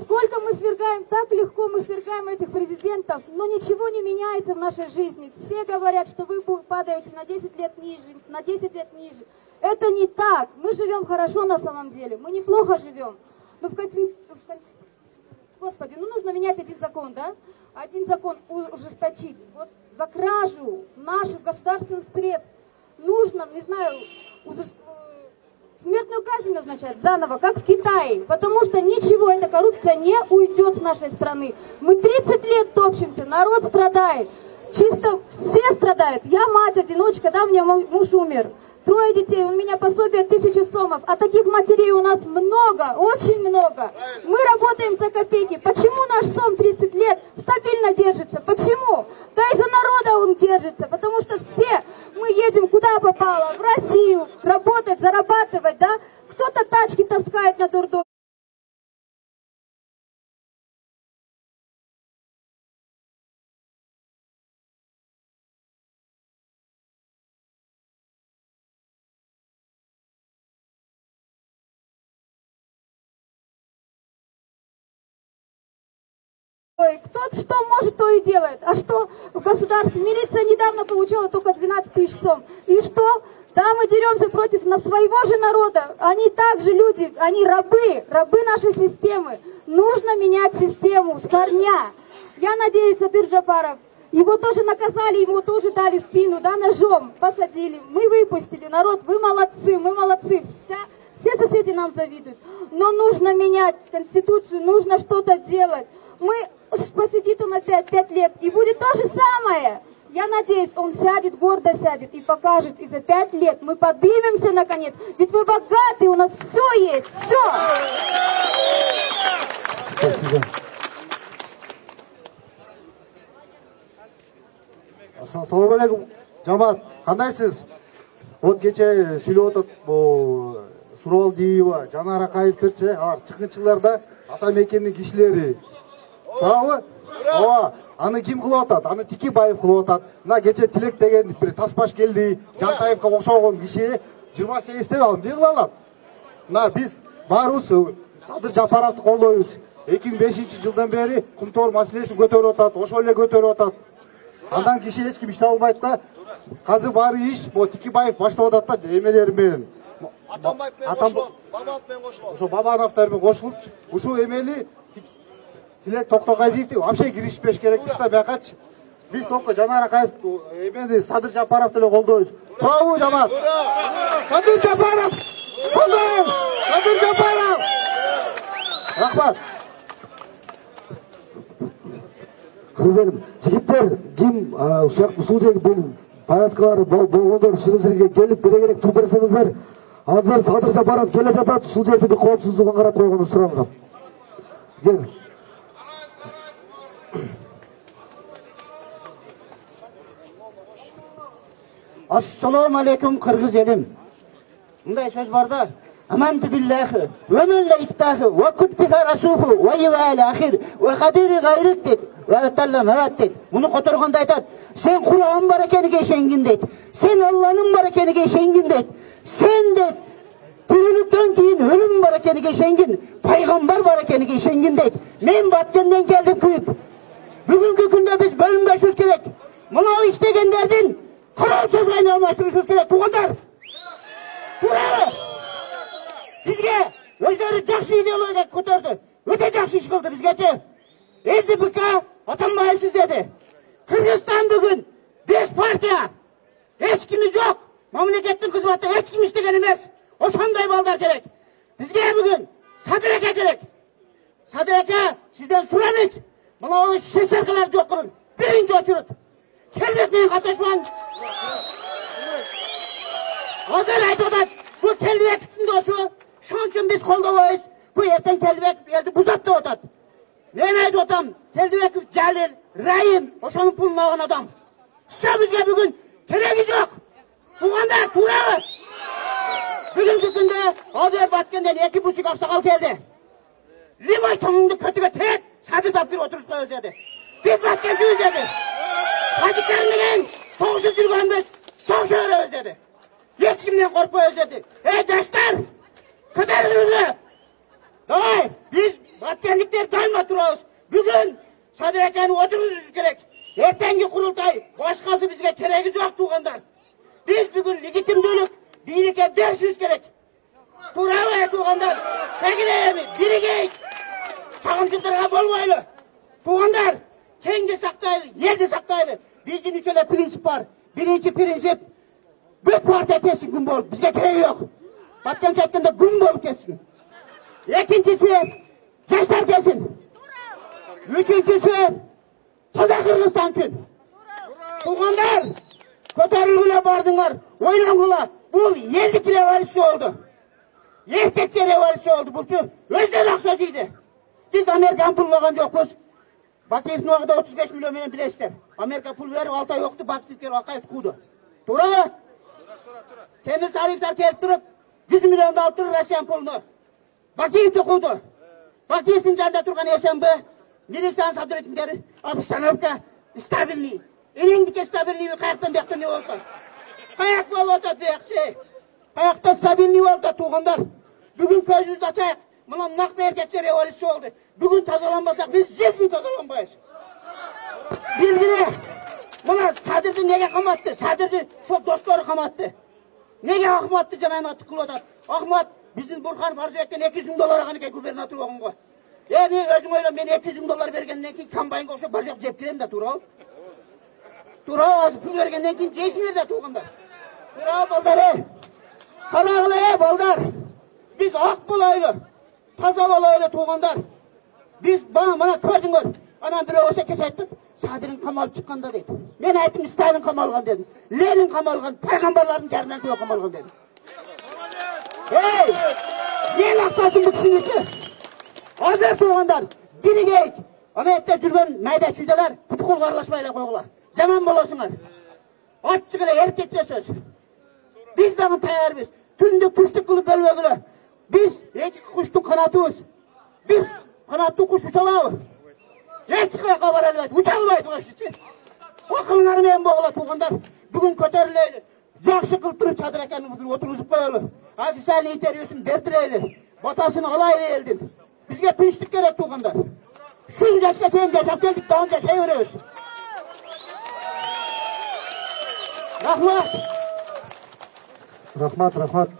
сколько мы свергаем, так легко мы свергаем этих президентов, но ничего не меняется в нашей жизни. Все говорят, что вы падаете на 10 лет ниже, на 10 лет ниже. Это не так. Мы живем хорошо на самом деле. Мы неплохо живем. Но Господи, ну нужно менять один закон, да? Один закон ужесточить. Вот за кражу наших государственных средств нужно, не знаю, смертную казнь назначать заново, как в Китае, потому что ничего, эта коррупция не уйдет с нашей страны. Мы 30 лет топчемся, народ страдает, чисто все страдают. Я мать-одиночка, да, у меня муж умер. 3 детей, у меня пособие 1000 сомов, а таких матерей у нас много, очень много. Мы работаем за копейки. Почему наш сом 30 лет стабильно держится? Почему? Да из-за народа он держится, потому что все мы едем куда попало, в Россию, работать, зарабатывать, да? Кто-то тачки таскает на дурдом. Кто что может, то и делает. А что в государстве? Милиция недавно получала только 12 000 сом. И что? Да, мы деремся против своего же народа. Они также люди, они рабы нашей системы. Нужно менять систему с корня. Я надеюсь, Садыр Джапаров, его тоже наказали, ему тоже дали в спину, да, ножом посадили. Мы выпустили, народ, вы молодцы, мы молодцы. Все соседи нам завидуют. Но нужно менять Конституцию, нужно что-то делать. Посидит он опять 5 лет, и будет то же самое. Я надеюсь, он сядет, гордо сядет и покажет, и за 5 лет мы поднимемся наконец. Ведь мы богаты, у нас все есть, все. Assalamu alaikum. Жамаат, кандайсыз? Вот кече сүйлөп атат, Суралдиева, Жанар Акаевтерчи, алар чыгынчыларда ата мекендин кишилери. Табы? Ооба, аны ким кылып атат? Аны Тикибаев кылып атат. Мына кече Тилек деген бир Таспаш келди, Жантаевка окшогон киши 28-те ал эмне кыла алат? Мына биз баарыбыз Садыр Жапаровду колдойбуз. 2005-жылдан бери кумтор маселесин көтөрүп атат, ошол эле көтөрүп атат. Андан киши эч ким иштей албайт да. Азыр баары иш Тикибаев баштап атат да эмелери менен. Атамбаев менен кошулат, Бабанов менен кошулат. Ошо Бабановдор менен кошулуп, ушул эмели Тилек Токтогазиевди вообще киришпеш керекпиз да бакачы. Биз только Жанар Акаев эмени Садыр Жапаровду эле колдойбуз. Туурабы жамаат? Садыр Жапаров! Колдойбуз! Садыр Жапаров! Рахмат. Кыргызым, жигиттер, ким ушул жерге повязкалары болгондор ушул жерге келип бере керек туруп берсеңиздер. Азыр Садыр Жапаров келе жатат, ушул жерде коопсуздугун карап койгонду сураңыз. Кел. Assalamu alaikum Kırgız elim. Bunday söz var da. Amantu billahi ve men la iktahu ve kutbiha rasuhu ve yevâl ahir ve kadiri gayrik dedi. Ve tallem evet dedi. Bunu kotorganda aytat. Sen Kur'an barakeniga işengin dedi. Sen Allah'ın barakeniga işengin dedi. Sen dedi. Dirilikten keyin ölüm barakeniga işengin. Peygamber barakeniga işengin dedi. Men Batken'den geldim kuyup. Bugünkü günde biz bölünmüşüz gerek. Bunu istegenlerden Kırılsız kaynalmıştırmışız gerek. Tuğanlar. Tuğanlar. Bizge özleri жақсы идеология көтерді. Өте жақсы іш қылды бізгече. СДПК Атамбаевсыз деді. Кыргызстан бүгін 5 партия. Ешкімі жоқ. Мемлекеттің қызметі ешкім іштеген емес. Ошондай балдар керек. Бізге бүгін Садыр Ака керек. Садыр Ака сізден сұрамайды. Мынау шешеркалар жоқ құрын. Бірінші очырып. Келбетінен қаташман. Азыр айтып атат. Bu kelbektin dostu, şunun için biz koldamayız. Bu yerden kelbek eldi buzat da otat. Ne neydi otam? Kelbek Celil, Rahim, o şunun pulunu alan adam. Size bizge bugün gereği yok. Bu kadar tuğrağı. Bugünkü günde Azər Batkenden 2,5 aksakal geldi. Limay sonunda kötüge tek sadıda bir oturuşta özledi. Biz Batkenci özledi. Taciklerimizin soğuşu sürgünümüz soğuşu özledi. Hiç kimden korkma özledi. Gençler! Kıdırırlı! Davay! Biz Batkenlikler daima durağız. Bugün Sadi Aka'nın oturuşumuz gerek. Ertengi kurultay, başkası bizge gereği yok tuğanlar. Biz bugün legitimdülük, birlikte dersiz gerek. Durağız tuğanlar. Peki mi? Birikeyiz. Çağımcılara bolmaylı. Tuğanlar, kendi saktaylı, yerde saktaylı. Bizden üç öyle prensip var. Birinci prensip, bir partiye kessin gün bolup, bizge gereği yok. Batken çetkende gün bolup kessin. İkincisi, gençler kessin. Üçüncüsü, Toza Kırgızstan için. Tuğanlar, kötörülgüle bardınlar, oynangıla. Бұл елдік революция oldu. Еркекçe революция oldu. Бұл өзden ақша жейді. Biz Amerikan pul olған жоқпыз. Бакиевтің уақыда 35 миллион менен білесіздер. Америка пул беріп 6 ай оқты, Бакиевтер Ақаев қуды. Тура ма? Темір Сарифтар келіп тұрып, 100 миллионды алып тұрып Россиян пулыны. Бакиевті қуды. Бакиевтің жанында тұрған СМБ, милициянын сотрудниктері, обстановка стабильный. Елеңдіке стабильный қаяқтан бияқтан не болса. Қаяқ болып отады бияқшы. Қаяқта стабильный болды туғандар. Бүгін көзімізді ашайық. Мұна нақты еркекше революция oldu. Бүгін тазаланбасақ, біз жизнь тазаланбайыз. Білгіле, мұна Садырды неге қаматты? Садырды шоқ достары қаматты. Неге Ахматты жаманатты қылып отады? Ахмат, біздің Бурхан Фарзбектен $200,000 ғанекей губернатор оғынға. Мен өзің ойлам, мен $200,000 бергеннен кейін комбайнға оқшап бар жоқ жеп керем да Турау. Турау азы пұл бергеннен кейін жейсіңдер да туғандар. Турау балдар, қарағылы балдар. Biz ақ болайлы, таза болайлы туғандар. Biz бана көрдіңдер. Анан біреу осы кеш айтты, Садырың қамалып шыққанда дейді. Мен айттым, Сталин қамалған дедім. Ленин қамалған, пайғамбарлардың жарынан көбі қамалған дедім. Ей, ел ақтасын бұл кісінесі. Азыр туғандар, бірігейік. Америкте жүрген майда шүйделер, құтқол қарлашмайлы қойғылар. Жаман боласыңар. Ат шығылы, еркекте сөз. Biz дағын таяр біз. Түнді күштік қылып бөлбегілі. Biz екі құштың қанатуыз. Biz қанатты құш ұшалауы. Ешқай қабар әлбәйді, ұшалбайды ғашышы. Оқылыңармен боғыла туғандар. Бүгін көтерілейлі. Жақшы қылып тұрып чадыр әкені бүгін отырғызып қойылы. Официальный интервьюсын бердірейлі. Батасын алайлы елдім. Бізге тыныштық керек туғандар. Шын жасқа кейін жасап келдік, дауын жашай өреміз. Рахмат. Рахмат.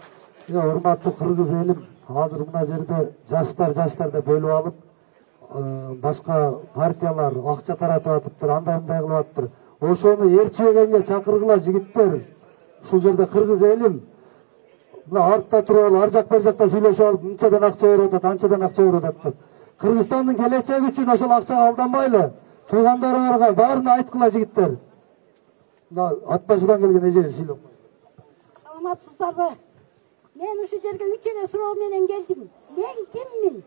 Урматтуу кыргыз элим, азыр мына жерде жаштар бөлүп алып, башка партиялар акча таратып атыптыр, андай кылып атыптыр. Ошону ээрчегенге чакыргыла жигиттер. Ушул жерде кыргыз элим мына артта туруп алып, ар жак бер жакта сүйлөшүп алып, мынчадан акча берип атат, анчадан акча берип атат. Кыргызстандын келечеги үчүн ошол акчага алданбайлы. Туугандарыңарга баарына айткыла жигиттер. Мына ат башыдан келген эже сүйлөп. Саламатсыздарбы? Мен ушу жерге 3 эле суроо менен келдим. Мен киммин?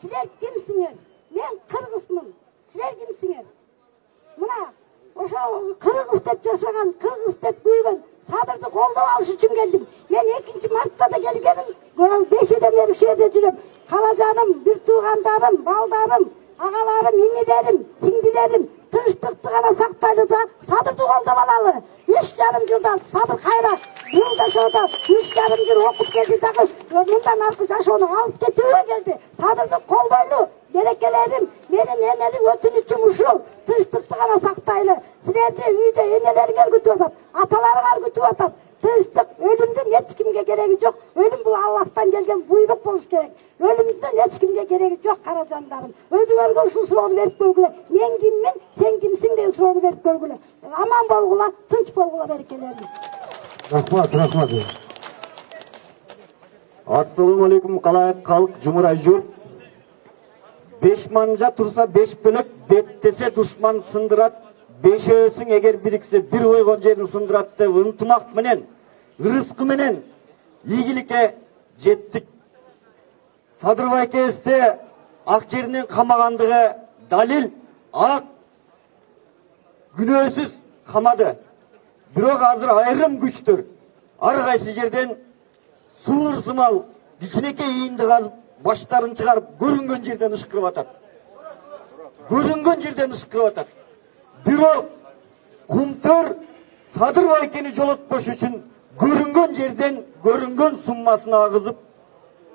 Силер кимсиңер? Мен кыргызмын. Силер кимсиңер? Мына ошо кыргыз деп жашаган, кыргыз деп күйгөн Садырды колдоп алыш үчүн келдим. Мен 2 мартта да келгеним. 5-ден бери ушул жерде жүрөм. Калажаным, бир туугандарым, балдарым, агаларым, инилерим, сиңдилерим тынчтыкты гана сактайлы да Садырды колдоп алалы. 3,5 жылдан Садыр кайра бул жашоодо 3,5 жыл окуп келди дагы мындан аркы жашоону алып кетүүгө келди. Садырды колдойлу. Берекелерим, менин энелик өтүнүчүм ушул. Тынчтыкты гана сактайлы. Силерди үйдө энелериңер күтүп атат, аталарыңар күтүп атат. Тынчтык, өлүмдүн эч кимге кереги жок. Өлүм бул Аллахтан келген буйрук болуш керек. Өлүмдүн эч кимге кереги жок, кара жандарым. Өзүңөргө ушул суроону берип көргүлө. Мен киммин, сен кимсиң деген суроону берип көргүлө. Аман болгула, тынч болгула, берекелерим. Рахмат. Assalamu alaikum kalk Cumhuriyet jurt. 5 manca tursa 5 bölük, bettese düşman sındırat. 5 ölsün eğer birikse bir koygon jerin sındırat dep ынтымак менен, ырыскы менен ийгиликке жеттик. Садыр байкебизде ак жеринен камагандыгы далил, ак күнөөсүз камады. Бирок азыр айрым күчтөр ар кайсы жерден суурсымал кичинекей ийинди казып баштарын чыгарып көрүнгөн жерден ышкырып атат. Бирок кумтөр Садыр байкени жолотпош үчүн көрүнгөн жерден көрүнгөн суммасын агызып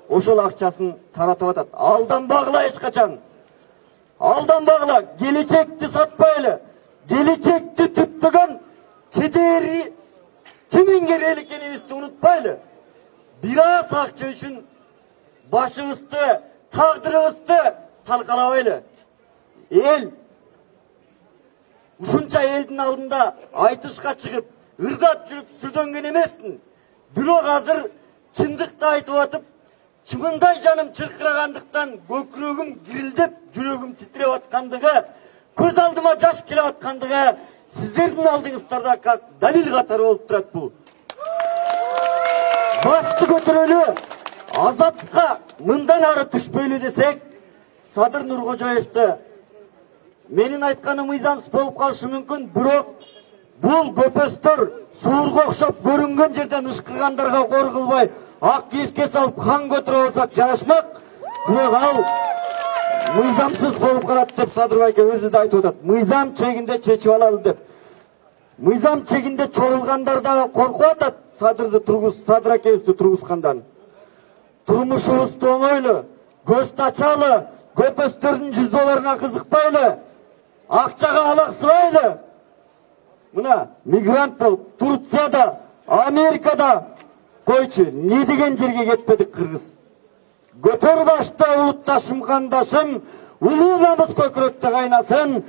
ошол акчасын таратып атат. Алданбагыла эч качан. Алданбагыла, келечекти сатпайлы. Келечекти түптөгөн кедери кемеңгерел экенибизди унутпайлы. Бир аз акча үчүн башыбызды, тагдырыбызды талкалабайлы. Эл ушунча элдин алдында айтышка чыгып, ырдап жүрүп сүрдөнгөн эмесмин. Бирок азыр чындыкты айтып атып, чымындай жаным чыркырагандыктан көкүрөгүм кирилдеп, жүрөгүм титиреп аткандыгы, көз алдыма жаш келип аткандыгы сиздердин алдыңыздарда как далил катары болуп турат бул. башты көтөрөлү, азапка мындан ары түшпөйлү десек, Садыр Нуркожоевди менин айтканым мыйзамсыз болуп калышы мүмкүн, бирок бул көпөстөр суурга окшоп көрүнгөн жерден ышкыгандарга кор кылбай, ак кийизге салып хан көтөрө алсак жарашмак. Бирок ал мыйзамсыз болуп калат деп Садыр байке өзү да айтып атат. Мыйзам чегинде чечип алалы деп. Мыйзам чегинде чогулгандар дагы коркуп атат Садыр акебизди тургузгандан. Турмушубузду оңойлу, көздү ачалы, көпөстөрдүн $100 кызыкпайлы, акчага алаксыбайлы. Мына мигрант болуп Турцияда, Америкада койчу, не деген жерге кетпедик кыргыз. Көтөр башта улутташым кандашым, улуу намыс көкүрөктө кайнасын,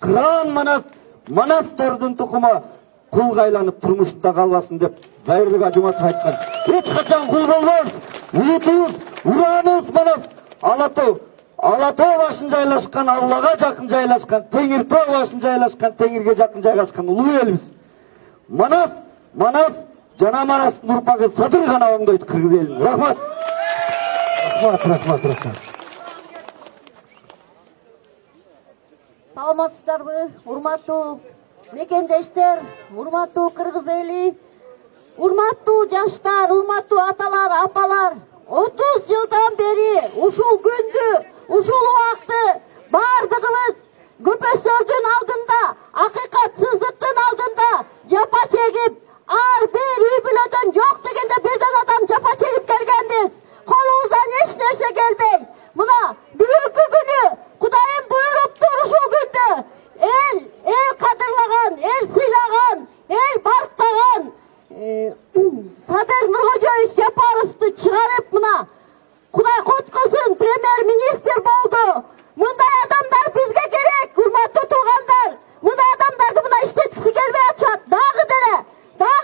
кыран манастардын тукума кулга айланып турмушунда калбасын деп Зайырбек Ажыматов айткан. Эч качан кул болбойбуз. Улутубуз, ураныбыз манас Алатоо башын жайлашкан, Аллага жакын жайлашкан, Теңиртөө башын жайлашкан, Теңирге жакын жайгашкан улуу элбиз. Манас жана Манастын урпагы Садыр гана оңдойт кыргыз элин. Рахмат. Рахмат. Саламатсыздарбы, урматтуу мекендештер, урматтуу кыргыз эли, урматтуу жаштар, урматтуу аталар, апалар. 30 жылдан бери ушул күндү, ушул убакты бардыгыбыз көпөстөрдүн алдында, акыйкатсыздыктын алдында жапа чегип, ар бир үй бүлөдөн жок дегенде бирден адам жапа чегип келгенбиз. Колубуздан эч нерсе келбей, мына бүгүнкү күнү Кудайым буйруптур ушул күндө эл кадырлаган, эл сыйлаган, эл барктаган Садыр Нуркожоевич Жапаровду чыгарып мына Кудай коткосын премьер-министр болду. Мындай адамдар бизге керек, урматтуу туугандар. Мындай адамдарды мына иштеткиси келбей атышат. Дагы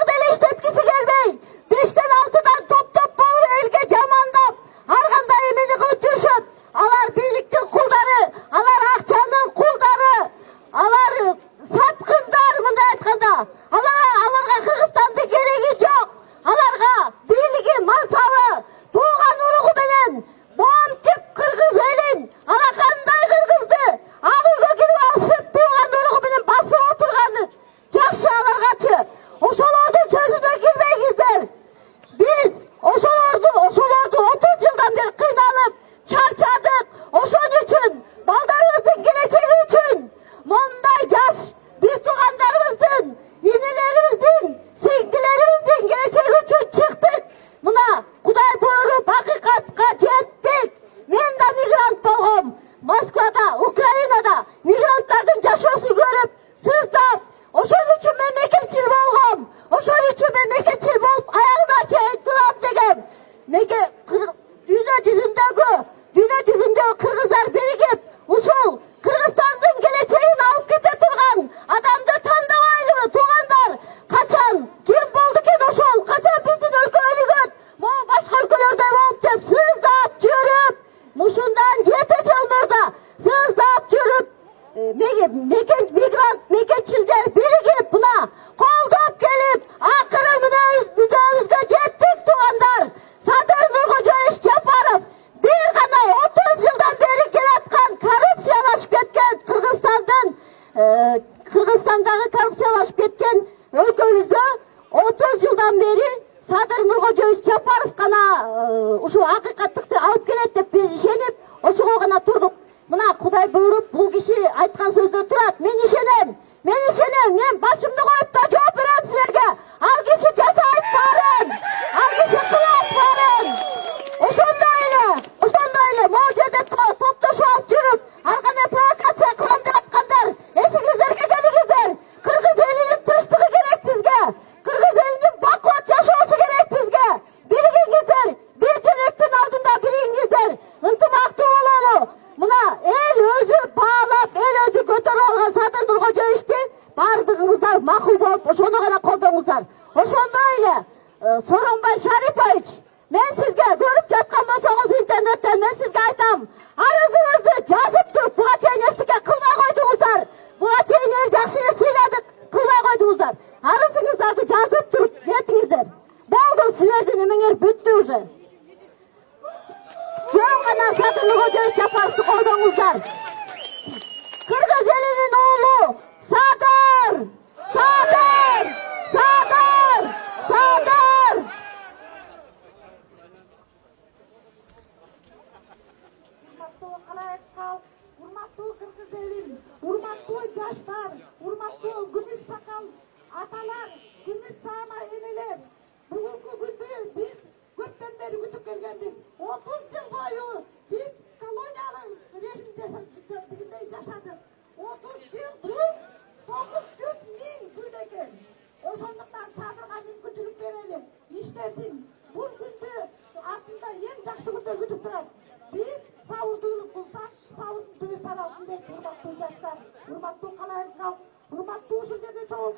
деле иштеткиси келбей, 5-тен 6-дан топ болуп элге жамандап, ар кандай эмени кылып жүрүшөт. Алар бийликтин кулдары, алар акчанын кулдары, алар саткындар мындай айтканда. Аларга Кыргызстандын кереги жок. Аларга бийлиги, мансабы, тууган уругу менен бомтип кыргыз элин, алакандай кыргызды ак үйгө кирип алышып, тууган уругу менен басып отурганы жакшы аларгачы. Ошолордун сөзүнө кирбейсиздер. Биз ошолорду 30 жылдан бери кыйналып, чарчадык. Ошон үчүн балдарыбыздын келечеги үчүн мондай жаш биз туугандарыбыздын, инелерибиздин, сиңдилерибиздин келечеги үчүн чыктык. Мына Кудай буйруп акыйкатка жеттик. Мен да мигрант болгом. Москвада, Украинада мигранттардын жашоосун көрүп, сыздап, ошон үчүн мен мекенчил болгом. Ошон үчүн мен мекенчил болуп аягына чейин турам дегем. Дүйнө жүзүндөгү кыргыздар биригип, ушул Кыргызстандын келечегин алып кете турган адамды тандабайлыбы, туугандар? Качан ким болду экен ошол? Качан биздин өлкө өнүгөт? Могу башка өлкөлөрдөй болуп деп сыздап жүрүп, мушундан 7 жыл мурда сыздап жүрүп, мигрант мекенчилдер биригип мына колдоп келип, акыры мүнөбүзгө жеттик туугандар. Садыр Нуркожоевич Жапаров бир гана 30 жылдан бери келаткан коррупциялашып кеткен Кыргызстандагы коррупциялашып кеткен өлкөбүздө 30 жылдан бери Садыр Нуркожоевич Жапаров гана ушул акыйкаттыкты алып келет деп биз ишенип, ошого гана турдук. Мына Кудай буйруп, бул киши айткан сөздө турат. Мен ишенем. Мен башымды коюп да жооп берем силерге. Ал киши жасайт баарын. Ал киши кылат баарын. Ошондой эле могу жерде топтошуп алып жүрүп, ар кандай провокация кылам деп аткандар, эсиңиздерге келиңиздер. Кыргыз элинин тынчтыгы керек бизге. Кыргыз элинин бакубат жашоосу керек бизге. Биригиңиздер, бир жүрөктүн алдында биригиңиздер. Ынтымактуу бололу. Мына эл өзү баалап, эл өзү көтөрүп алган Садыр Нуркожоевичти бардыгыңыздар макул болуп, ошону гана колдоңуздар. Ошондой эле Сооронбай Шарипович, мен сизге көрүп жаткан болсоңуз интернеттен мен сизге айтам. Арызыңызды жазып туруп, буга чейин эчтеке кылбай койдуңуздар. Буга чейин эл жакшы эле сыйладык, кылбай койдуңуздар. Арызыңыздарды жазып туруп жетиңиздер. Болду, силердин эмеңер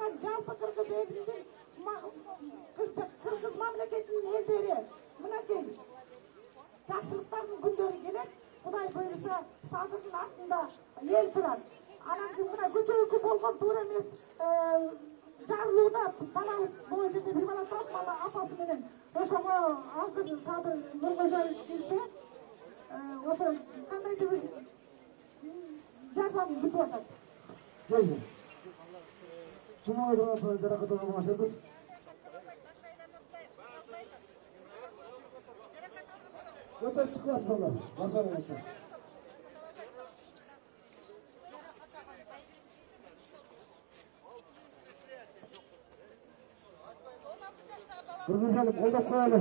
аталган жалпы кыргыз элинин кыргыз мамлекетинин элдери мынакей жакшылыктардын күндөрү келет. Кудай буйруса Садырдын артында эл турат. Анан кийин мына көчөгө болгон туура эмес жарылууда балабыз могу жерде бир бала турат, мама апасы менен. Ошого азыр Садыр Нуркожоевич келсе, ошо кандайдыр бир жардам күтүп атат. Келди. Шумага турган жаракат алган секип. Көтөрүп чыкпас балдар. Башар экен. Кыргызелим колдоп коелу.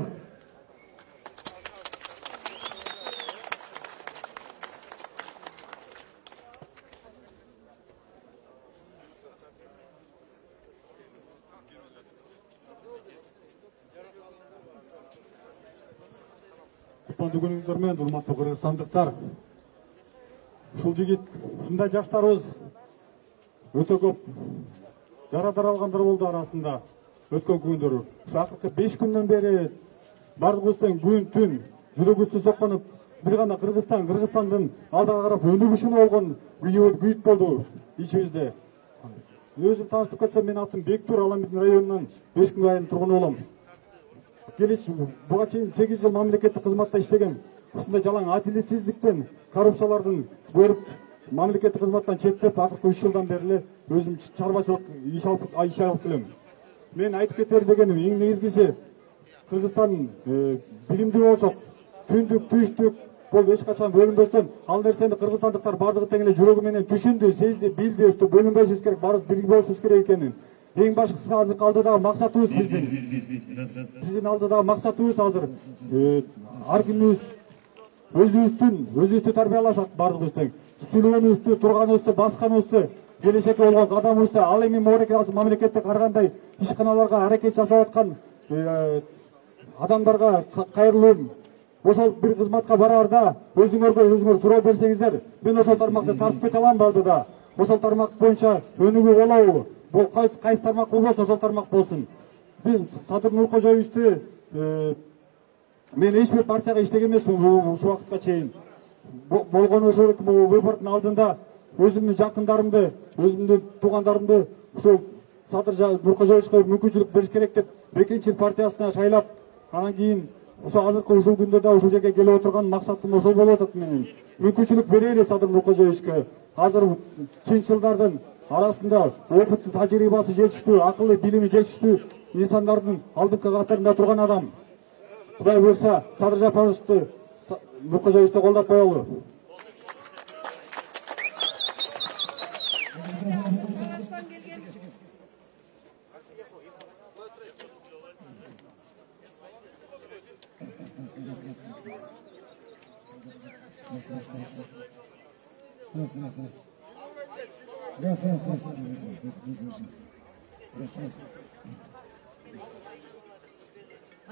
Кутмандуу күнүңүздөр менен урматтуу кыргызстандыктар. Ушул жигит, ушундай жаштарыбыз өтө көп жарадар алгандар болду арасында өткөн күндөрү. Ушу акыркы 5 күндөн бери бардыгыбыздын күн түн жүрөгүбүздү сокконуп, бир гана Кыргызстандын алдыга карап өнүгүшүнө болгон күйүт болду ичибизде. Өзүм тааныштырып кетсем, менин атым Бектур, Аламбек районунан 5 күнгө айрым тургуну болом. Буга чейин 8 жыл мамлекеттик кызматта иштеген. Ушундай жалаң адилетсиздиктен, коррупциялардын көрүп, мамлекеттик кызматтан четтеп, акыркы 3 жылдан бери өзүм чарбачылык иш алып келем. Мен айтып кетер дегеним, эң негизгиси Кыргызстан билимдүү болсок, түндүк, түштүк бул эч качан бөлүнбөстөн, ал нерсени кыргызстандыктар бардыгы тең эле жүрөгү менен түшүндү, сезди, билди, ушу бөлүнбөшүбүз керек, баарыбыз бирге болушубуз керек экенин. Эң башкысы алдыдагы максатыбыз биздин алдыдагы максатыбыз азыр ар күнүбүз өзүбүздү тарбияласак бардыгыбыз тең. Сүйлөгөнүбүздү, турганыбызды, басканыбызды, келечекке болгон кадамыбызды, ал эми мамлекетте карагандай ишканаларга аракет жасап аткан адамдарга кайрылуум. Ошол бир кызматка бараарда өзүңөр суроо берсеңиздер, мен ошол тармакты тартып кете аламбы алдыда? Ошол тармак боюнча өнүгүү болобу? Бул кайсы тармак болбосун, ошол тармак болсун. Мен Садыр Нуркожоевичти мен эч бир партияга иштеген эмесмин ушул убакытка чейин. Болгону ошол выбордун алдында өзүмдүн жакындарымды, өзүмдүн туугандарымды ушул Садыр Нуркожоевичке мүмкүнчүлүк бериш керек деп Бекинчил партиясына шайлап, анан кийин ошол азыркы ушул күндө да ушул жерге келип отурган максатым ошол болуп атат менин. Мүмкүнчүлүк берели Садыр Нуркожоевичке. Азыр чынчылдардын арасында опыты, тажрыйбасы жетиштүү, акылы, билими жетиштүү инсандардын алдыңкы катарында турган адам. Кудай буйрса, Садыр Жапаровичти, Нуркожоевичти колдоп коелу.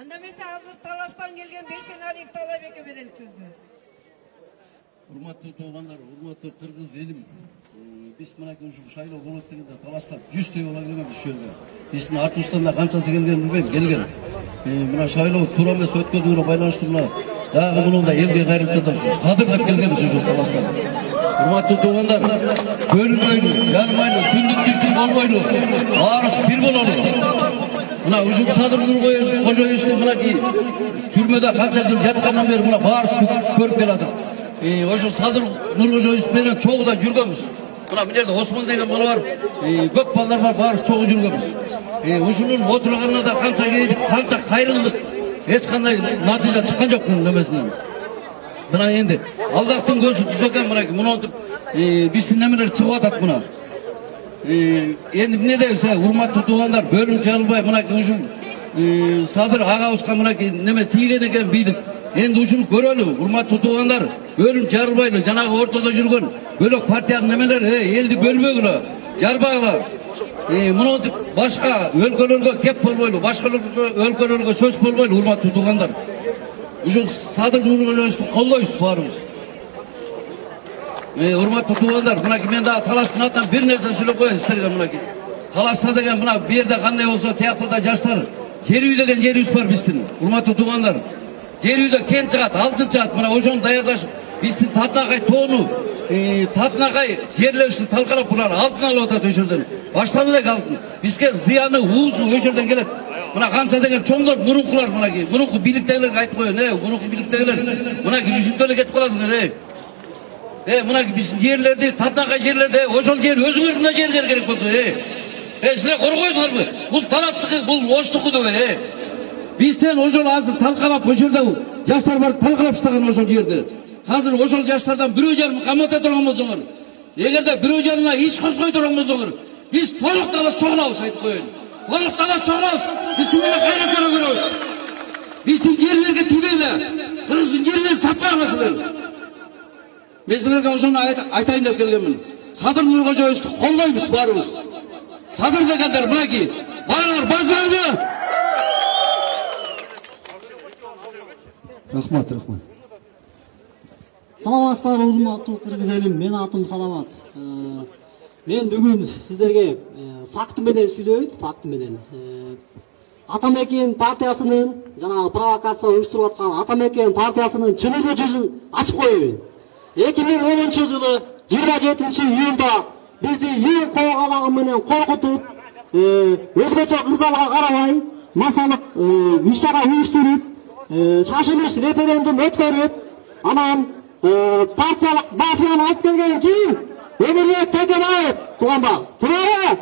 Анда эмесе азыр Таластан келген Бейшеналиев Талайбекке берели сөздү. Урматтуу туугандар, урматтуу кыргыз элим, биз мынакей ушул шайлоо болот дегенде Таласта 100 бала келген ушул жерге. Биздин артыбыздан да канчасы келген билбейм, келген. Мына шайлоо туура эмес өткөндүгүнө байланыштуу мына дагы муну да элге кайрылып жатат. Садырлап келген ушул Таластан. Урматтуу туугандар, бөлүнбөйлү, ярмайлы, түндүк тиртик болбойлу, баарыбыз бир бололу. Мына ушул Садыр Нуркожоевичтин мынакей түрмөдө канча жыл жаткандан бери мына баарыбыз көрүп келатыр. Ошол Садыр Нуркожоевич менен чогуу да жүргөнбүз. Мына бул жерде Осмон деген бала бар, көп балдар бар, баарыбыз чогуу жүргөнбүз. Ушунун отурганына да канча кейдик, канча кайрылдык. Эч кандай натыйжа чыккан жок мунун эмесинен. Мына энди алдактын көзү түз экен, мынакей мунунтуп биздин немелер чыгып атат мына. Енді не дейсіз, урматтуу туугандар, бөлүнүп жабылбай мынакей ушул Садыр агабызга мынакей неме тийген экен бийлик. Енді ушуну көрөлү, урматтуу туугандар, бөлүнүп жарылбайлы, жанагы ортодо жүргөн бөлөк партиянын немелер элди бөлбөгүлө, жарбагыла. Мунунтип башка өлкөлөргө кеп болбойлу, башка өлкөлөргө сөз болбойлу, урматтуу туугандар. Ушул Садыр Нуркожоевичти колдойбуз баарыбыз. Урматтуу туугандар, мынакей мен дагы Таластын атынан бир нерсе сүйлөп коеюн силерге мынакей. талашта деген мына бу жерде кандай болсо тиякта да жаштар жер үй деген жерибиз бар биздин. Урматтуу туугандар. Жер үйдө кен чыгат, алтын чыгат. Мына ошону даярдашып биздин Татынакай тоону, Татынакай жерлешти талкалап булар алтын алып атат өшөрдөн. Баштан эле алтын. Бизге зыяны, уусу өшөрдөн келет. Мына канча деген чоңдор мурункулар мынакей. Мурунку бийликтегилерге айтып коеюн, мурунку бийликтегилер. Мынакей үшүндө эле кетип каласыңдар, мынакей биздин жерлерди, Татынакай жерлерде ошол жер өзүңөрдүн да жерлери керек болсо, силер коргойсуңарбы? Бул таластыкы, бул оштуку деп, Бизден ошол азыр талкалап ошолда жаштар бар талкалап таштаган ошол жерде. Азыр ошол жаштардан бирөө жарым каматта турган болсоңор, эгерде бирөө жарымына иш кошпой турган болсоңор, биз толук талаш чогулабыз айтып коеюн. Толук талаш чогулабыз. Биз силерге кайра жара көрөбүз. Биздин жерлерге тийбейли. Кыргыздын жерлерин сатпагыласыздар. Мен силерге ошону айтайын деп келгенмин. Садыр Нуркожоевичти колдойбуз баарыбыз. Садыр дегендер мынакей, балалар базарды. Рахмат. Саламатсыздар, урматтуу кыргыз элим. Менин атым Саламат. Мен бүгүн сиздерге факты менен сүйлөйт, факты менен. Атамекен партиясынын жана провокация уюштуруп аткан Атамекен партиясынын чыныгы жүзүн ачып коеюн. 2010-жылы 27-июнда бизди ең когалагы менен коркутуп, өзгөчө кырдаалга карабай, масалык иш-чара уюштуруп, шашылыш референдум өткөрүп, анан партиялык мафияны алып келген кийин Өмүрбек Текебаев туугандар, турабы?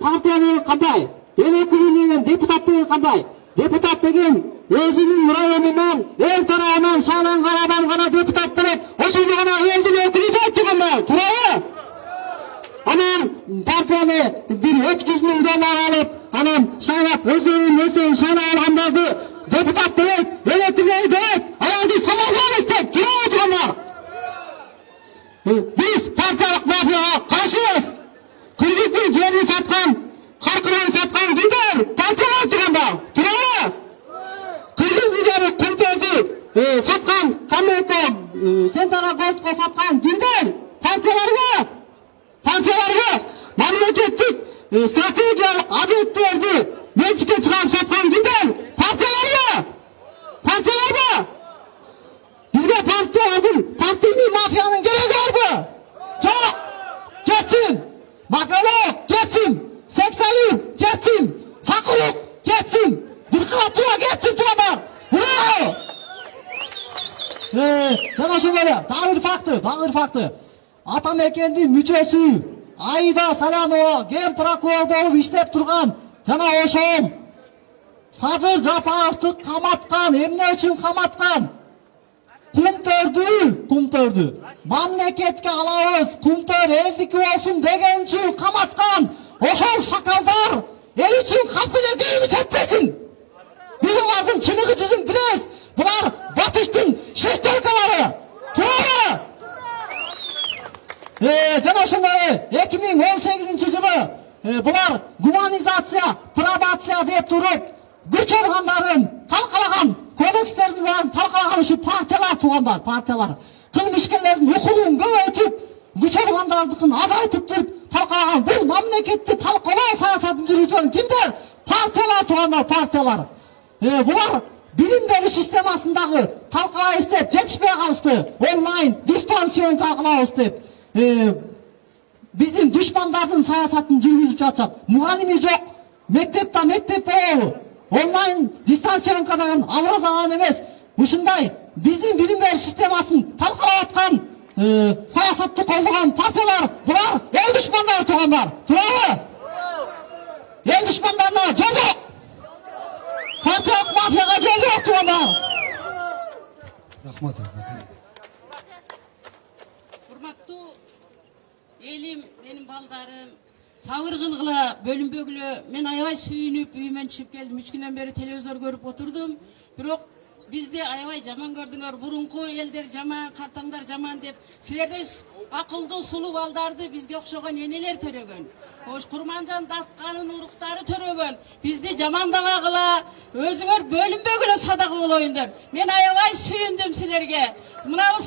Партия деген кандай? Эл өкүлү деген депутат деген кандай? Депутат деген өзүнүн районунан, эл тарабынан шайланган адам гана депутат болот. Ошону гана элдин өкүлү дейт туугандар, турабы? Анан партияны bir 300 000 доллар алып, анан шайлап өзүн шайлап алгандарды депутат дейт, эл өкүлү дейт. Анан биз самозванец деп турабы туугандар? Биз партиялык мафияга каршыбыз. Кыргыздын жерин саткан, каркыран саткан кимдер? Партиялар туугандар, турабы? Кыргыздын жери Кумтөрдү саткан, Камейко, Сентара Голдко саткан кимдер? Партияларга мамлекеттик стратегиялык объекттерди менчикке чыгарып саткан кимдер? Партияларга бизге партийный мафиянын кереги барбы? Жок! Кетсин! Макалов кетсин! Сексалиев кетсин! Чакырук кетсин! Биркылатууга кетсин туугандар! Ура! Жана ошол эле дагы бир факты. Атамекендин мүчөсү Аида Салянова ген прокурор болуп иштеп турган жана ошол Садыр Жапаровду каматкан, эмне үчүн каматкан? Кумтөрдү мамлекетке алабыз, Кумтөр элдики болсун деген үчүн каматкан. Ошол шакалдар эл үчүн капеле күйүмүш этпесин. Биз алардын чыныгы жүзүн билебиз. Булар батыштын шестеркалары. Туурабы? Жана ошондой 2018-жылы булар гуманизация, пробация деп туруп, күч органдарын талкалаган, кодекстердин баарын талкалаган ушу партиялар туугандар, партиялар. Кылмышкерлердин укугун көбөйтүп, күч органдардыкын азайтып туруп талкалаган. Бул мамлекетти талкалоо саясатын жүргүзгөн кимдер? Партиялар туугандар, партиялар. Булар билим берүү системасындагы талкалаа иштеп жетишпей калышты. Онлайн дистанционка кылабыз деп. Биздин душмандардын саясатын жүргүзүп жатышат. Мугалими жок, мектепте мектеп болобу? Онлайн дистанционка деген образован эмес. Ушундай биздин билим берүү системасын талкалап аткан, саясатты колдогон партиялар, булар эл душмандары туугандар. Туурабы? Эл душмандарына жол жок. Партиялык мафияга жол жок туугандар. Рахмат. Элим, менин балдарым, сабыр кылгыла, бөлүнбөгүлө, мен аябай сүйүнүп, үйүмөн чыгып келдим. 3 күндөн бери телевизор көрүп отурдум. Бирок бизди аябай жаман көрдүңөр. Бурунку элдер жаман, картаңдар жаман деп. Силердей акылдуу, сулуу балдарды бизге окшогон энелер төрөгөн. Ош Курманжан Датканын уруктары төрөгөн. Бизди жамандабагыла, өзүңөр бөлүнбөгүлө садак болоюн деп. Мен аябай сүйүндүм силерге. Мынабы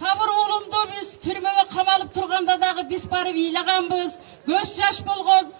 Sabır oğlumdu biz türmege kamalıp turganda dağı biz barıp iyilaganbız. Göz yaş bolgon,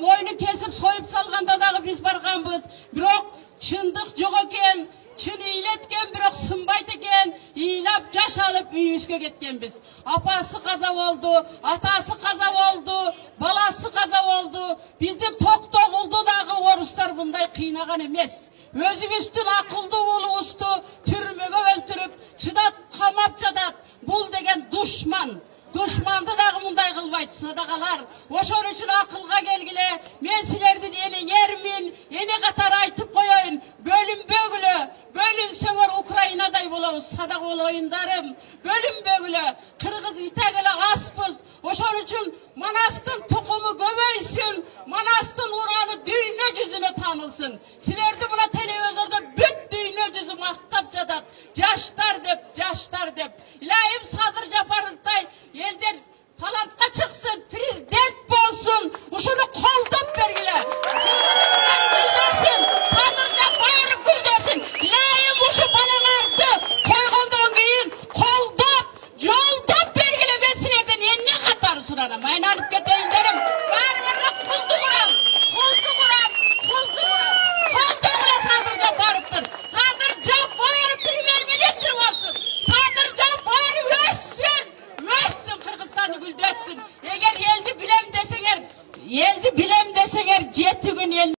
moynu kesip soyup salganda dağı biz barganbız. Birok çındık yok eken, çın iyiletken birok sınbayt eken, iyilap yaş alıp üyüske ketken biz. Apası kaza oldu, atası kaza oldu, balası kaza oldu. Bizde tok doğuldu dağı oruslar bunday kıynagan emes. Özümüzün akıldı uluğustu, türmege öldürüp, çıdat kamap çadat, bul degen düşman. Düşmandı dağı munday kılbaydı sadakalar. Oşor için akılga gelgile, men silerdi diyeni yermin, yeni katar aytıp koyayın. Bölüm bögülü, bölün söngör Ukraynaday bolabız sadak olayındarım. Bölüm bögülü, Kırgız istegele aspız. Oşor için Manastın tukumu göbeysin, Manastın uranı düğüne yüzüne tanılsın. Silerdi buna televizyonda büt düğüne yüzü mahtap çadat. Yaşlar dep, yaşlar dep. İlahim Sadır Japarov'day elder talantka çıksın, prezident bolsun. Uşunu koldop bergile. Kırgızistan güldesin, Sadır Japarov güldesin. İlahim uşu balalardı. Koygondan keyin koldop, yoldop bergile ben silerden enine katarı suranam. Ayın alıp keteyim derim. Barbarla kuldu kuram, kuldu kuram, kuldu kuram. Kuldu kuram Sadır Japarov'dur. Sadır Japarov premier ministr olsun. Sadır Japarov össün, össün Kırgızistan'ı güldötsün. Eğer eldi bilem deseler, eldi bilem deseler 7 gün el